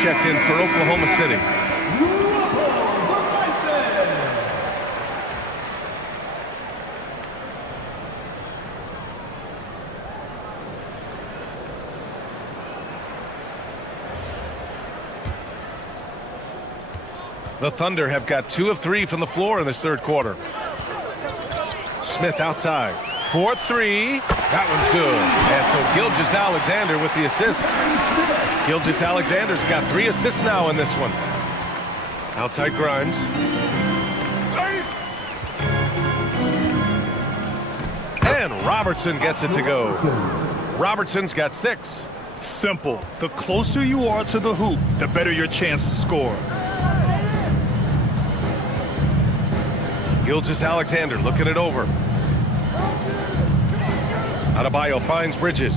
Checked in for Oklahoma City. The Thunder have got 2 of 3 from the floor in this third quarter. Smith outside. 4-3. That one's good. And so Gilgeous-Alexander with the assist. Gilgeous-Alexander's got 3 assists now in this one. Outside Grimes. And Robertson gets it to go. Robertson's got 6. Simple. The closer you are to the hoop, the better your chance to score. Gilgeous-Alexander looking it over. Adebayo finds Bridges.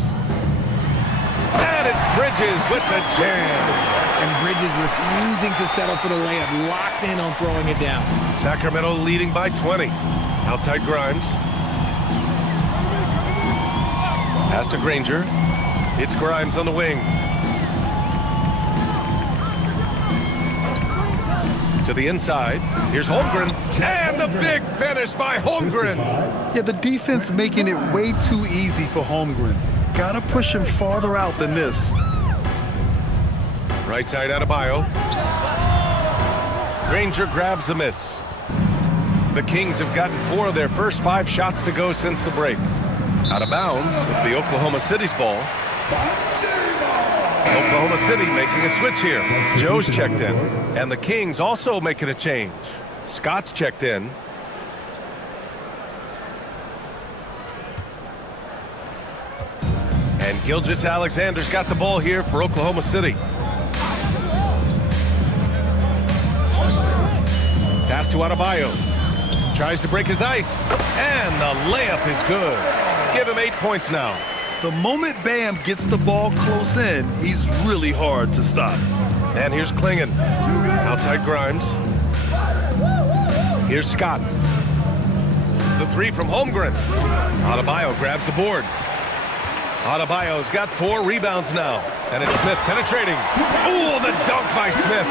And it's Bridges with the jam. And Bridges refusing to settle for the layup, locked in on throwing it down. Sacramento leading by 20. Outside Grimes. Pass to Granger. It's Grimes on the wing. To the inside. Here's Holmgren. And the big finish by Holmgren. Yeah, the defense making it way too easy for Holmgren. Gotta push him farther out than this. Right side Adebayo. Granger grabs the miss. The Kings have gotten 4 of their first 5 shots to go since the break. Out of bounds, the Oklahoma City's ball. Oklahoma City making a switch here. Joe's checked in. And the Kings also making a change. Scott's checked in. And Gilgeous-Alexander's got the ball here for Oklahoma City. Pass to Adebayo. Tries to break his ice. And the layup is good. Give him 8 points now. The moment Bam gets the ball close in, he's really hard to stop. And here's Klingon. Outside Grimes. Here's Scott. The three from Holmgren. Adebayo grabs the board. Adebayo's got 4 rebounds now. And it's Smith penetrating. Oh, the dunk by Smith.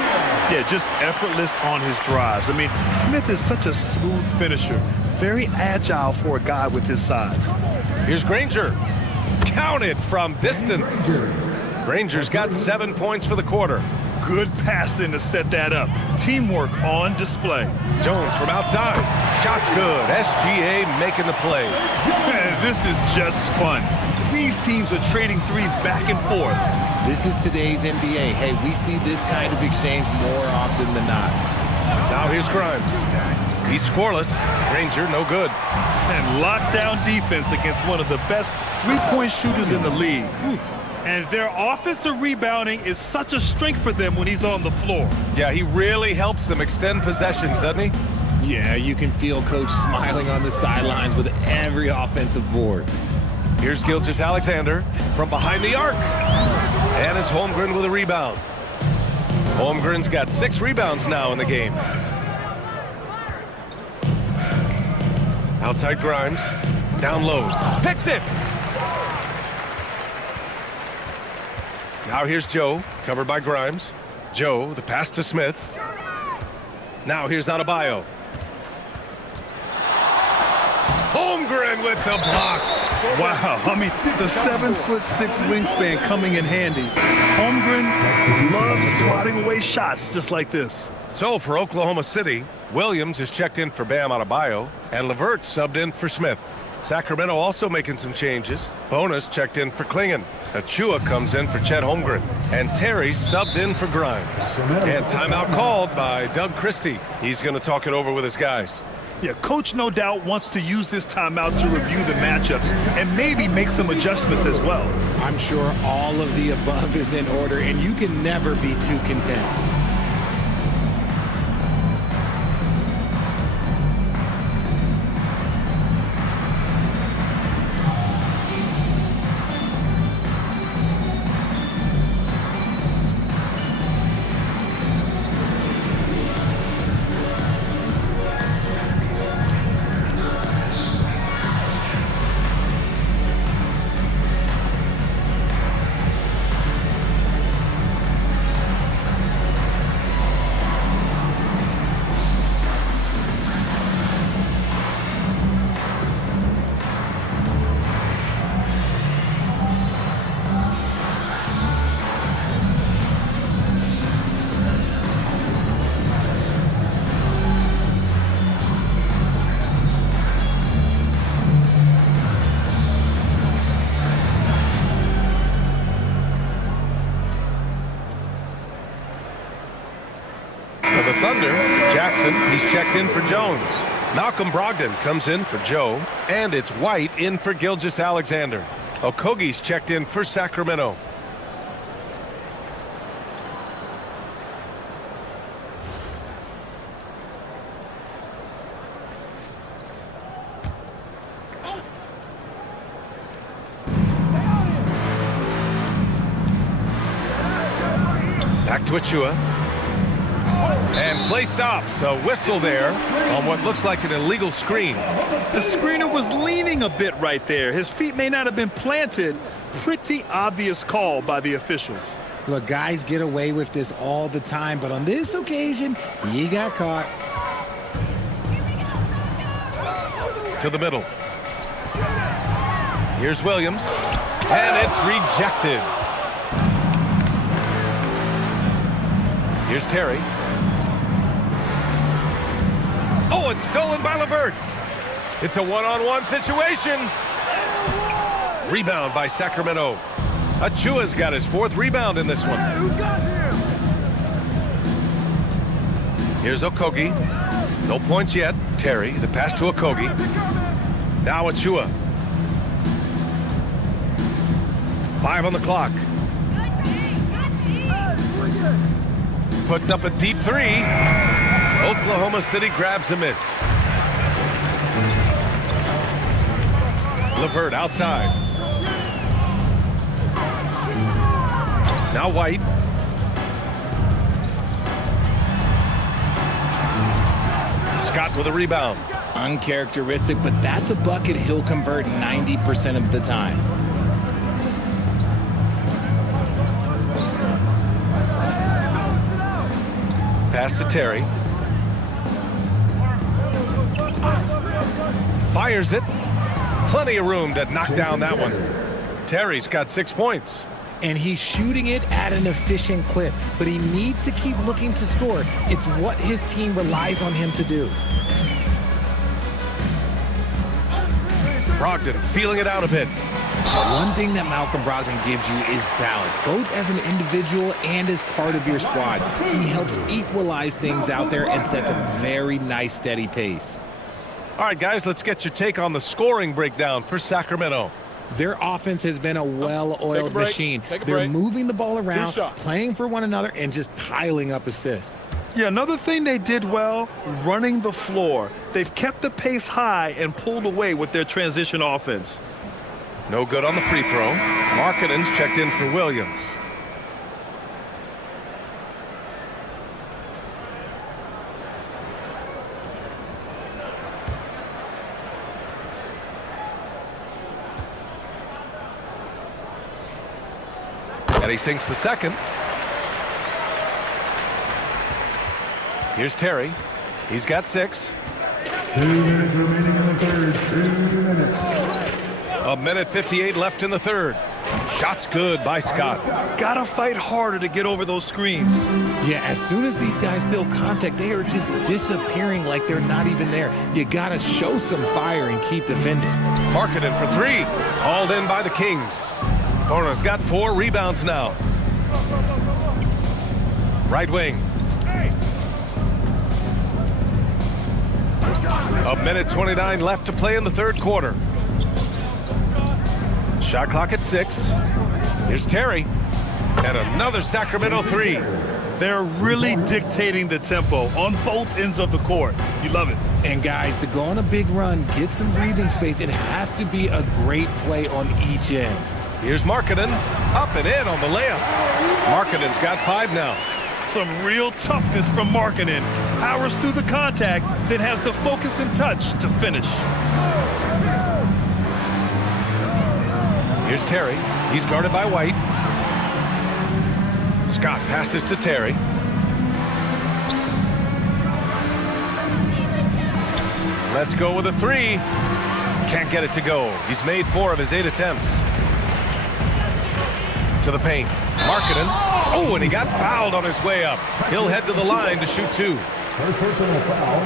Yeah, just effortless on his drives. I mean, Smith is such a smooth finisher. Very agile for a guy with his size. Here's Granger. Counted from distance. Granger's got 7 points for the quarter. Good passing to set that up. Teamwork on display. Jones from outside. Shot's good. SGA making the play. Man, this is just fun. These teams are trading threes back and forth. This is today's NBA. Hey, we see this kind of exchange more often than not. Now here's Grimes. He's scoreless. Granger, no good. And lockdown defense against one of the best three-point shooters in the league. And their offensive rebounding is such a strength for them when he's on the floor. Yeah, he really helps them extend possessions, doesn't he? Yeah, you can feel Coach smiling on the sidelines with every offensive board. Here's Gilgeous-Alexander from behind the arc. And it's Holmgren with a rebound. Holmgren's got 6 rebounds now in the game. Outside Grimes. Down low. Picked it! Now here's Joe, covered by Grimes. Joe, the pass to Smith. Now here's Adebayo. Holmgren with the block. Wow, I mean, the 7'6" wingspan coming in handy. Holmgren loves swatting away shots just like this. So for Oklahoma City, Williams is checked in for Bam Adebayo, and LeVert subbed in for Smith. Sacramento also making some changes. Bonus checked in for Klingon. Achua comes in for Chet Holmgren. And Terry subbed in for Grimes. And timeout called by Doug Christie. He's going to talk it over with his guys. Yeah, Coach no doubt wants to use this timeout to review the matchups and maybe make some adjustments as well. I'm sure all of the above is in order, and you can never be too content. Thunder, Jackson, he's checked in for Jones. Malcolm Brogdon comes in for Joe, and it's White in for Gilgeous-Alexander. Okogie's checked in for Sacramento. Back to Achua. And play stops. A whistle there on what looks like an illegal screen. The screener was leaning a bit right there. His feet may not have been planted. Pretty obvious call by the officials. Look, guys get away with this all the time, but on this occasion, he got caught. To the middle. Here's Williams. And it's rejected. Here's Terry. Oh, it's stolen by LeVert. It's a one-on-one situation. Rebound by Sacramento. Achua's got his 4th rebound in this one. Here's Okogie. No points yet. Terry, the pass to Okogie. Now Achua. 5 on the clock. Puts up a deep 3. Oklahoma City grabs a miss. LeVert outside. Now White. Scott with a rebound. uncharacteristic, but that's a bucket he'll convert 90% of the time. Pass to Terry. Fires it. Plenty of room to knock down that one. Terry's got 6 points. And he's shooting it at an efficient clip, but he needs to keep looking to score. It's what his team relies on him to do. Brogdon feeling it out a bit. One thing that Malcolm Brogdon gives you is balance, both as an individual and as part of your squad. He helps equalize things out there and sets a very nice, steady pace. All right, guys, let's get your take on the scoring breakdown for Sacramento. Their offense has been a well-oiled machine. They're moving the ball around, playing for one another, and just piling up assists. Yeah, another thing they did well, running the floor. They've kept the pace high and pulled away with their transition offense. No good on the free throw. Markkanen's checked in for Williams. And he sinks the second. Here's Terry. He's got 6. 2 minutes remaining in the third. 2 minutes. A minute 58 left in the third. Shot's good by Scott. Gotta fight harder to get over those screens. Yeah, as soon as these guys feel contact, they are just disappearing like they're not even there. You gotta show some fire and keep defending. Markkanen for 3. Hauled in by the Kings. Corner's got 4 rebounds now. Right wing. A minute 29 left to play in the third quarter. Shot clock at 6. Here's Terry. And another Sacramento 3. They're really dictating the tempo on both ends of the court. You love it. And guys, to go on a big run, get some breathing space, it has to be a great play on each end. Here's Markkanen. Up and in on the layup. Markkanen's got 5 now. Some real toughness from Markkanen. Powers through the contact, then has the focus and touch to finish. Here's Terry. He's guarded by White. Scott passes to Terry. Let's go with a 3. Can't get it to go. He's made 4 of his 8 attempts. To the paint. Markkanen. Oh, and he got fouled on his way up. He'll head to the line to shoot 2.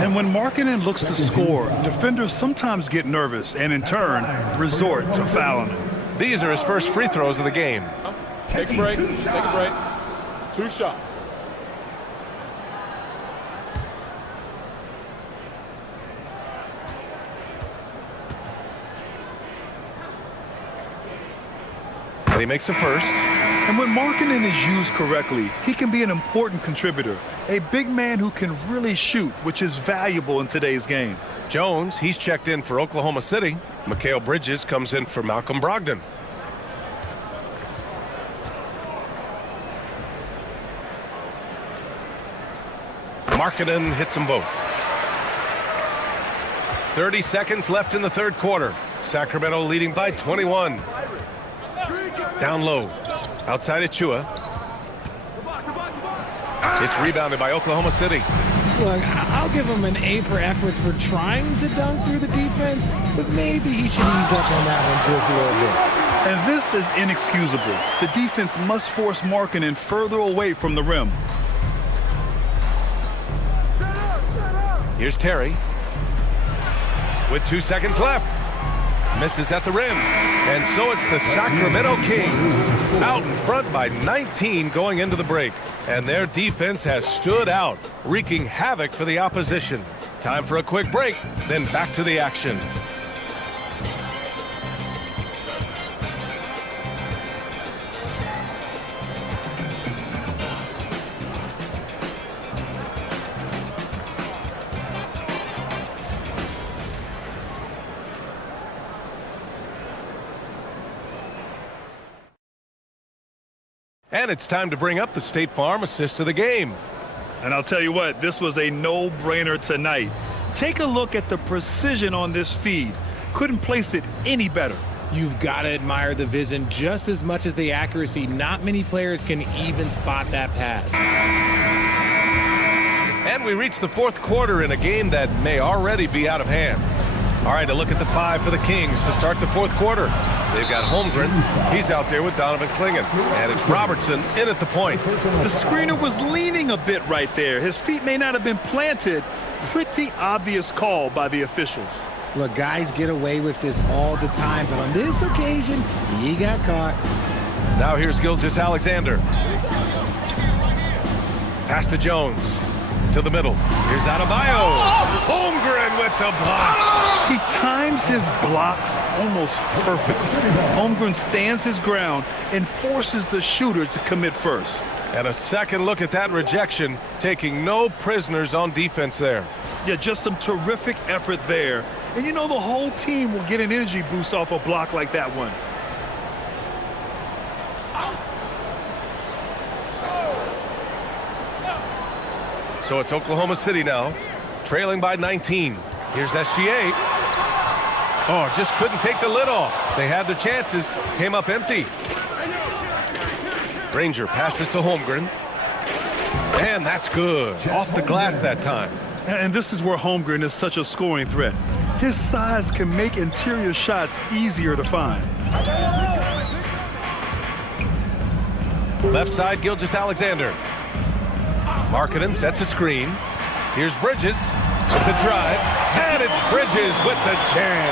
And when Markkanen looks to score, defenders sometimes get nervous and in turn resort to fouling him. These are his first free throws of the game. Take a break. Take a break. 2 shots. And he makes a first. And when Markkanen is used correctly, he can be an important contributor. A big man who can really shoot, which is valuable in today's game. Jones, he's checked in for Oklahoma City. Mikal Bridges comes in for Malcolm Brogdon. Markkanen hits them both. 30 seconds left in the third quarter. Sacramento leading by 21. Down low. Outside Achua. It's rebounded by Oklahoma City. Look, I'll give him an A for effort for trying to dunk through the defense, but maybe he should ease up on that one just a little bit. And this is inexcusable. The defense must force Markkanen further away from the rim. Here's Terry. With 2 seconds left. Misses at the rim. And so it's the Sacramento Kings out in front by 19 going into the break. And their defense has stood out, wreaking havoc for the opposition. Time for a quick break, then back to the action. And it's time to bring up the State Farm assist of the game. And I'll tell you what, this was a no-brainer tonight. take a look at the precision on this feed. Couldn't place it any better. You've got to admire the vision just as much as the accuracy. Not many players can even spot that pass. And we reach the fourth quarter in a game that may already be out of hand. All right, a look at the 5 for the Kings to start the fourth quarter. They've got Holmgren. He's out there with Donovan Clingan. And it's Robertson in at the point. The screener was leaning a bit right there. His feet may not have been planted. Pretty obvious call by the officials. Look, guys get away with this all the time, but on this occasion, he got caught. Now here's Gilgeous-Alexander. Pass to Jones. To the middle. Here's Adebayo. Holmgren with the block. He times his blocks almost perfectly. Holmgren stands his ground and forces the shooter to commit first. And a second look at that rejection, taking no prisoners on defense there. Yeah, just some terrific effort there. And you know the whole team will get an energy boost off a block like that one. So it's Oklahoma City now, trailing by 19. Here's SGA. Oh, just couldn't take the lid off. They had their chances, came up empty. Granger passes to Holmgren. And that's good. Off the glass that time. And this is where Holmgren is such a scoring threat. His size can make interior shots easier to find. Left side, Gilgeous-Alexander. Markkanen sets a screen. Here's Bridges with the drive. And it's Bridges with the jam.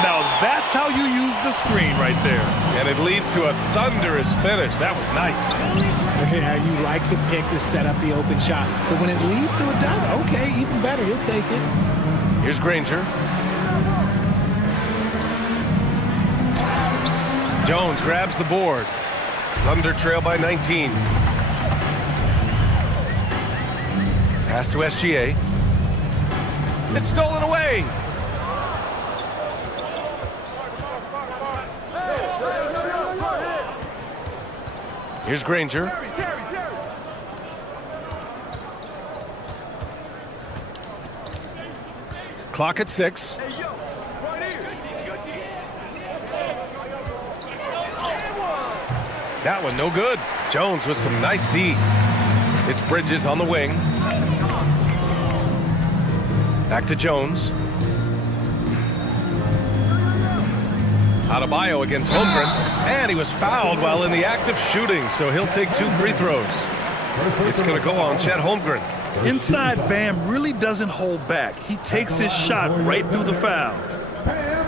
Now that's how you use the screen right there. And it leads to a thunderous finish. That was nice. Yeah, you like the pick to set up the open shot. But when it leads to a dunk, okay, even better, he'll take it. Here's Granger. Jones grabs the board. Thunder trail by 19. Pass to SGA. It's stolen away. Here's Granger. Clock at 6. That one no good. Jones with some nice D. It's Bridges on the wing. Back to Jones. Adebayo against Holmgren. And he was fouled while in the act of shooting, so he'll take 2 free throws. It's going to go on Chet Holmgren. Inside, Bam really doesn't hold back. He takes his shot right through the foul. Bam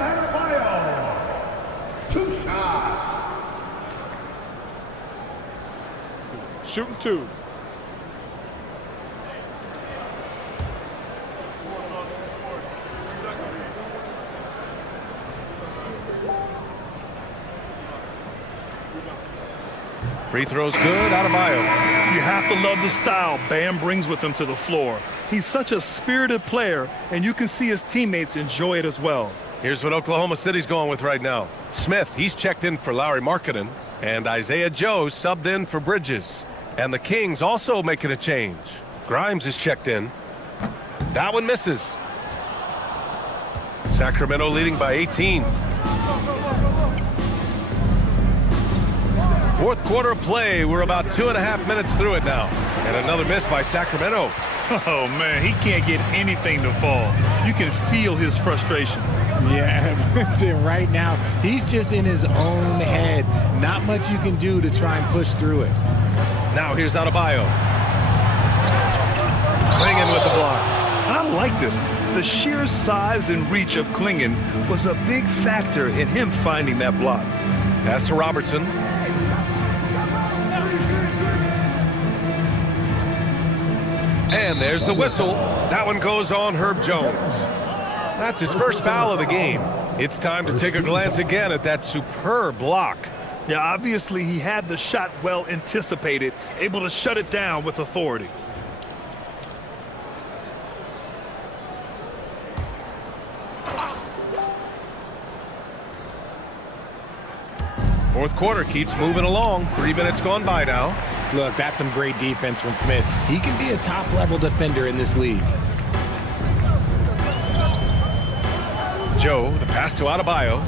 Adebayo. 2 shots. Shooting 2. Free throws good, Adebayo. You have to love the style Bam brings with him to the floor. He's such a spirited player, and you can see his teammates enjoy it as well. Here's what Oklahoma City's going with right now. Smith, he's checked in for Lauri Markkanen, and Isaiah Joe subbed in for Bridges. And the Kings also making a change. Grimes is checked in. That one misses. Sacramento leading by 18. Fourth quarter play. We're about 2.5 minutes through it now. And another miss by Sacramento. Oh, man, he can't get anything to fall. You can feel his frustration. Yeah, right now, he's just in his own head. Not much you can do to try and push through it. Now here's Adebayo. Clingan with the block. I like this. The sheer size and reach of Clingan was a big factor in him finding that block. Pass to Robertson. And there's the whistle. That one goes on Herb Jones. That's his first foul of the game. It's time to take a glance again at that superb block. Yeah, obviously he had the shot well anticipated, able to shut it down with authority. Fourth quarter keeps moving along. 3 minutes gone by now. Look, that's some great defense from Smith. He can be a top-level defender in this league. Joe, the pass to Adebayo.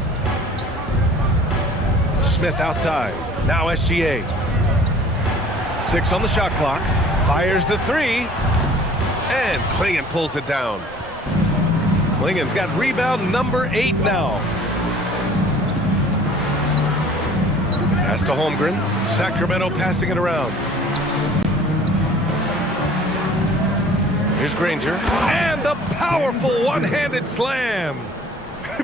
Smith outside. Now SGA. 6 on the shot clock. Fires the 3. And Klingon pulls it down. Klingon's got rebound number 8 now. Pass to Holmgren. Sacramento passing it around. Here's Granger. And the powerful one-handed slam.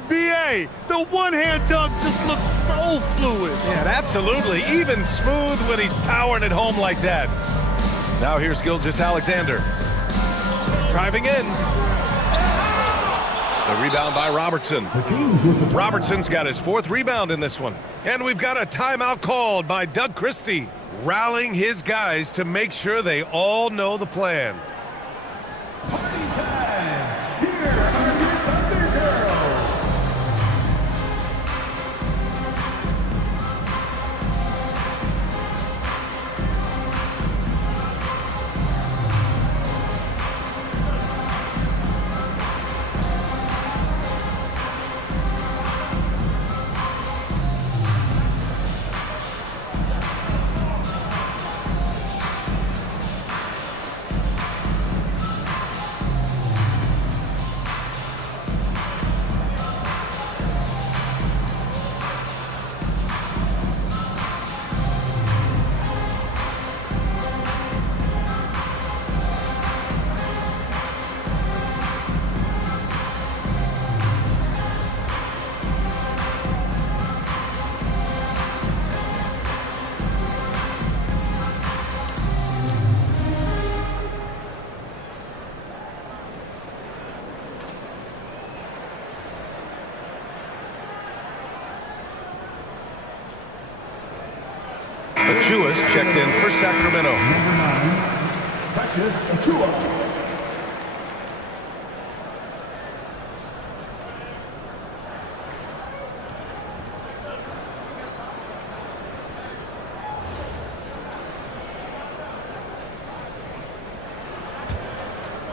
B.A., the one-hand dunk just looks so fluid. Yeah, absolutely. Even smooth when he's powering it home like that. Now here's Gilgeous-Alexander. Driving in. The rebound by Robertson. Robertson's got his 4th rebound in this one. And we've got a timeout called by Doug Christie, rallying his guys to make sure they all know the plan. Achua's checked in for Sacramento. Number 9, Precious Achua.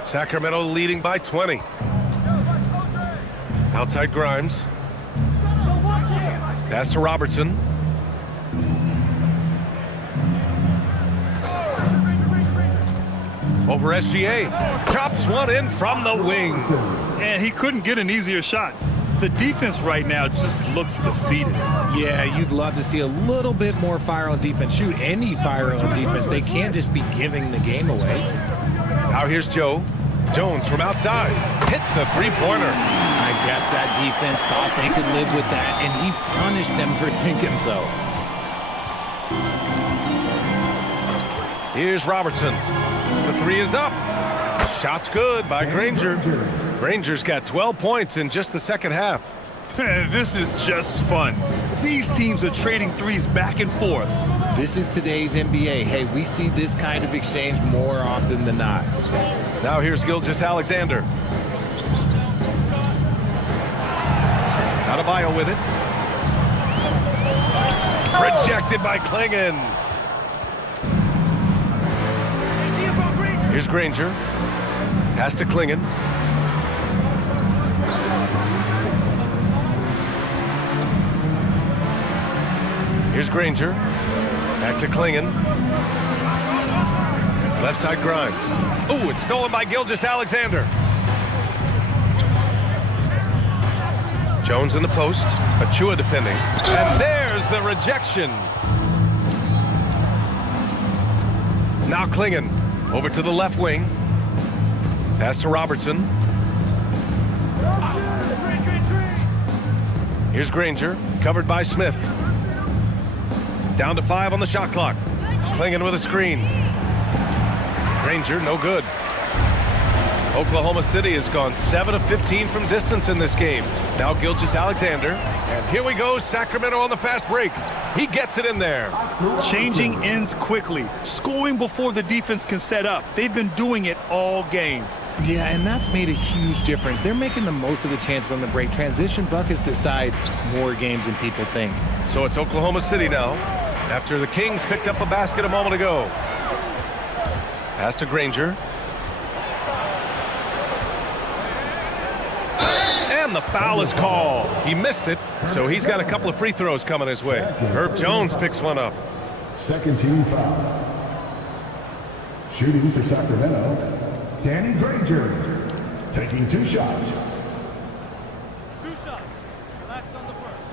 Sacramento leading by 20. Outside Grimes. Pass to Robertson. Over SGA. Chops one in from the wing. And he couldn't get an easier shot. The defense right now just looks defeated. Yeah, you'd love to see a little bit more fire on defense. Shoot, any fire on defense. They can't just be giving the game away. Now here's Joe. Jones from outside. Hits a three-pointer. I guess that defense thought they could live with that, and he punished them for thinking so. Here's Robertson. The 3 is up. Shot's good by Granger. Granger's got 12 points in just the second half. This is just fun. These teams are trading threes back and forth. This is today's NBA. Hey, we see this kind of exchange more often than not. Now here's Gilgeous-Alexander. Adebayo with it. Rejected by Klingon. Here's Granger. Pass to Klingon. Here's Granger. Back to Klingon. Left side Grimes. Oh, it's stolen by Gilgeous-Alexander. Jones in the post. Achua defending. And there's the rejection. Now Klingon. Over to the left wing. Pass to Robertson. Here's Granger. Covered by Smith. Down to 5 on the shot clock. Klingon with a screen. Granger, no good. Oklahoma City has gone 7 of 15 from distance in this game. Now Gilgeous-Alexander. And here we go, Sacramento on the fast break. He gets it in there. Changing ends quickly, scoring before the defense can set up. They've been doing it all game. Yeah, and that's made a huge difference. They're making the most of the chances on the break. Transition buckets decide more games than people think. So it's Oklahoma City now, after the Kings picked up a basket a moment ago. Pass to Granger. And And the foul is called. He missed it, so he's got a couple of free throws coming his way. Herb Jones picks one up. Second team foul. Shooting for Sacramento, Danny Granger, taking 2 shots. 2 shots. Relax on the first.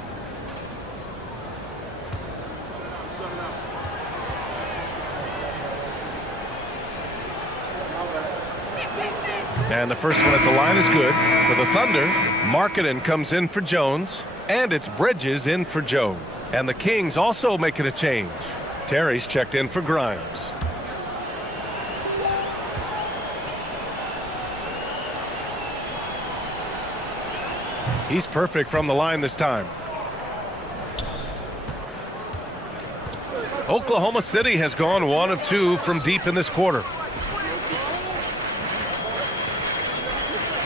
And the first one at the line is good. For the Thunder, Markkanen comes in for Jones, and it's Bridges in for Joe. And the Kings also making a change. Terry's checked in for Grimes. He's perfect from the line this time. Oklahoma City has gone 1 of 2 from deep in this quarter.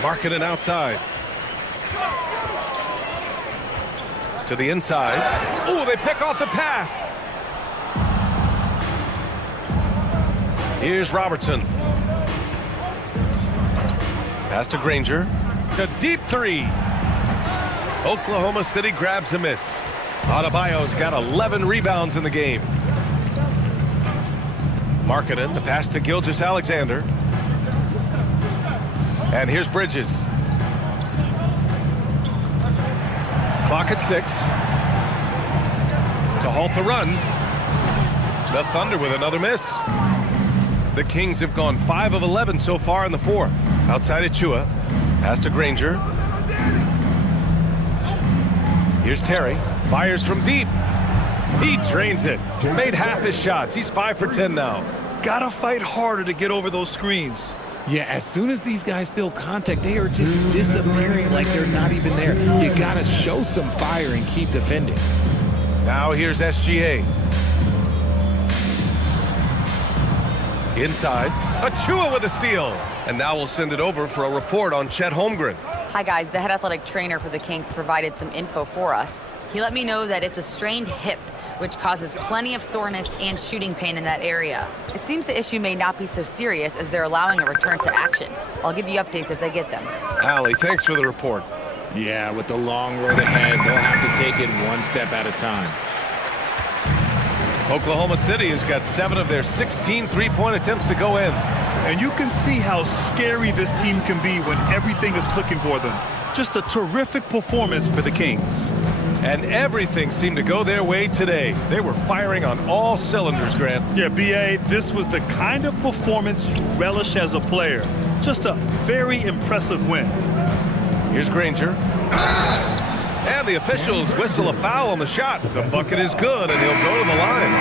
Markkanen outside. To the inside. Oh, they pick off the pass. Here's Robertson. Pass to Granger. The deep 3. Oklahoma City grabs a miss. Adebayo's got 11 rebounds in the game. Markkanen, the pass to Gilgeous-Alexander. And here's Bridges. Clock at 6. To halt the run. The Thunder with another miss. The Kings have gone 5 of 11 so far in the 4th. Outside Achua. Pass to Granger. Here's Terry. Fires from deep. He drains it. Made half his shots. He's 5 for 10 now. Gotta fight harder to get over those screens. Yeah, as soon as these guys feel contact, they are just disappearing like they're not even there. You gotta show some fire and keep defending. Now here's SGA. Inside, Achua with a steal. And now we'll send it over for a report on Chet Holmgren. Hi, guys. The head athletic trainer for the Kings provided some info for us. He let me know that it's a strained hip, which causes plenty of soreness and shooting pain in that area. It seems the issue may not be so serious as they're allowing a return to action. I'll give you updates as I get them. Allie, thanks for the report. Yeah, with the long road ahead, they'll have to take it 1 step at a time. Oklahoma City has got 7 of their 16 three-point attempts to go in. And you can see how scary this team can be when everything is clicking for them. Just a terrific performance for the Kings. And everything seemed to go their way today. They were firing on all cylinders, Grant. Yeah, B.A., this was the kind of performance you relish as a player. Just a very impressive win. Here's Granger. And the officials whistle a foul on the shot. The bucket is good, and he'll go to the line.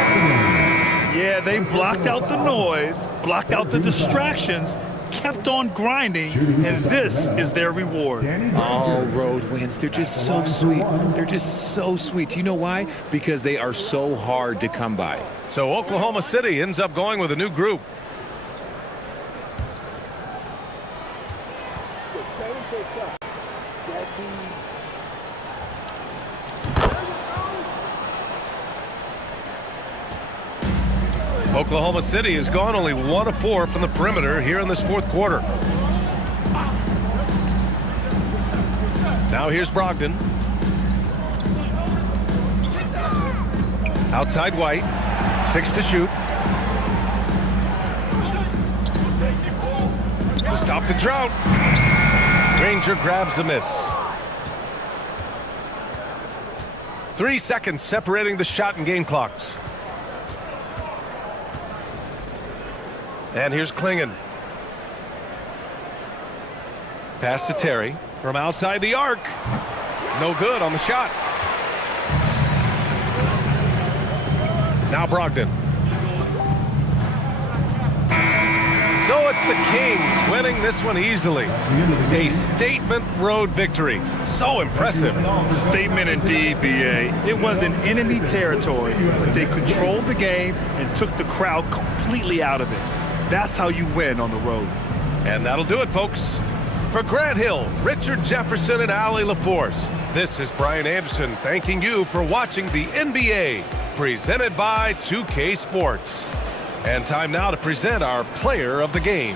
Yeah, they blocked out the noise, blocked out the distractions, kept on grinding, and this is their reward. All road wins. They're just so sweet. They're just so sweet. You know why? Because they are so hard to come by. So Oklahoma City ends up going with a new group. Oklahoma City has gone only 1 of 4 from the perimeter here in this 4th quarter. Now here's Brogdon. Outside White. 6 to shoot. To stop the drought. Granger grabs the miss. 3 seconds separating the shot and game clocks. And here's Klingon. Pass to Terry from outside the arc. No good on the shot. Now Brogdon. So it's the Kings winning this one easily. A statement road victory. So impressive. Statement indeed, B.A. It was in enemy territory, but they controlled the game and took the crowd completely out of it. That's how you win on the road. And that'll do it, folks. For Grant Hill, Richard Jefferson, and Allie LaForce, this is Brian Anderson thanking you for watching the NBA, presented by 2K Sports. And time now to present our player of the game.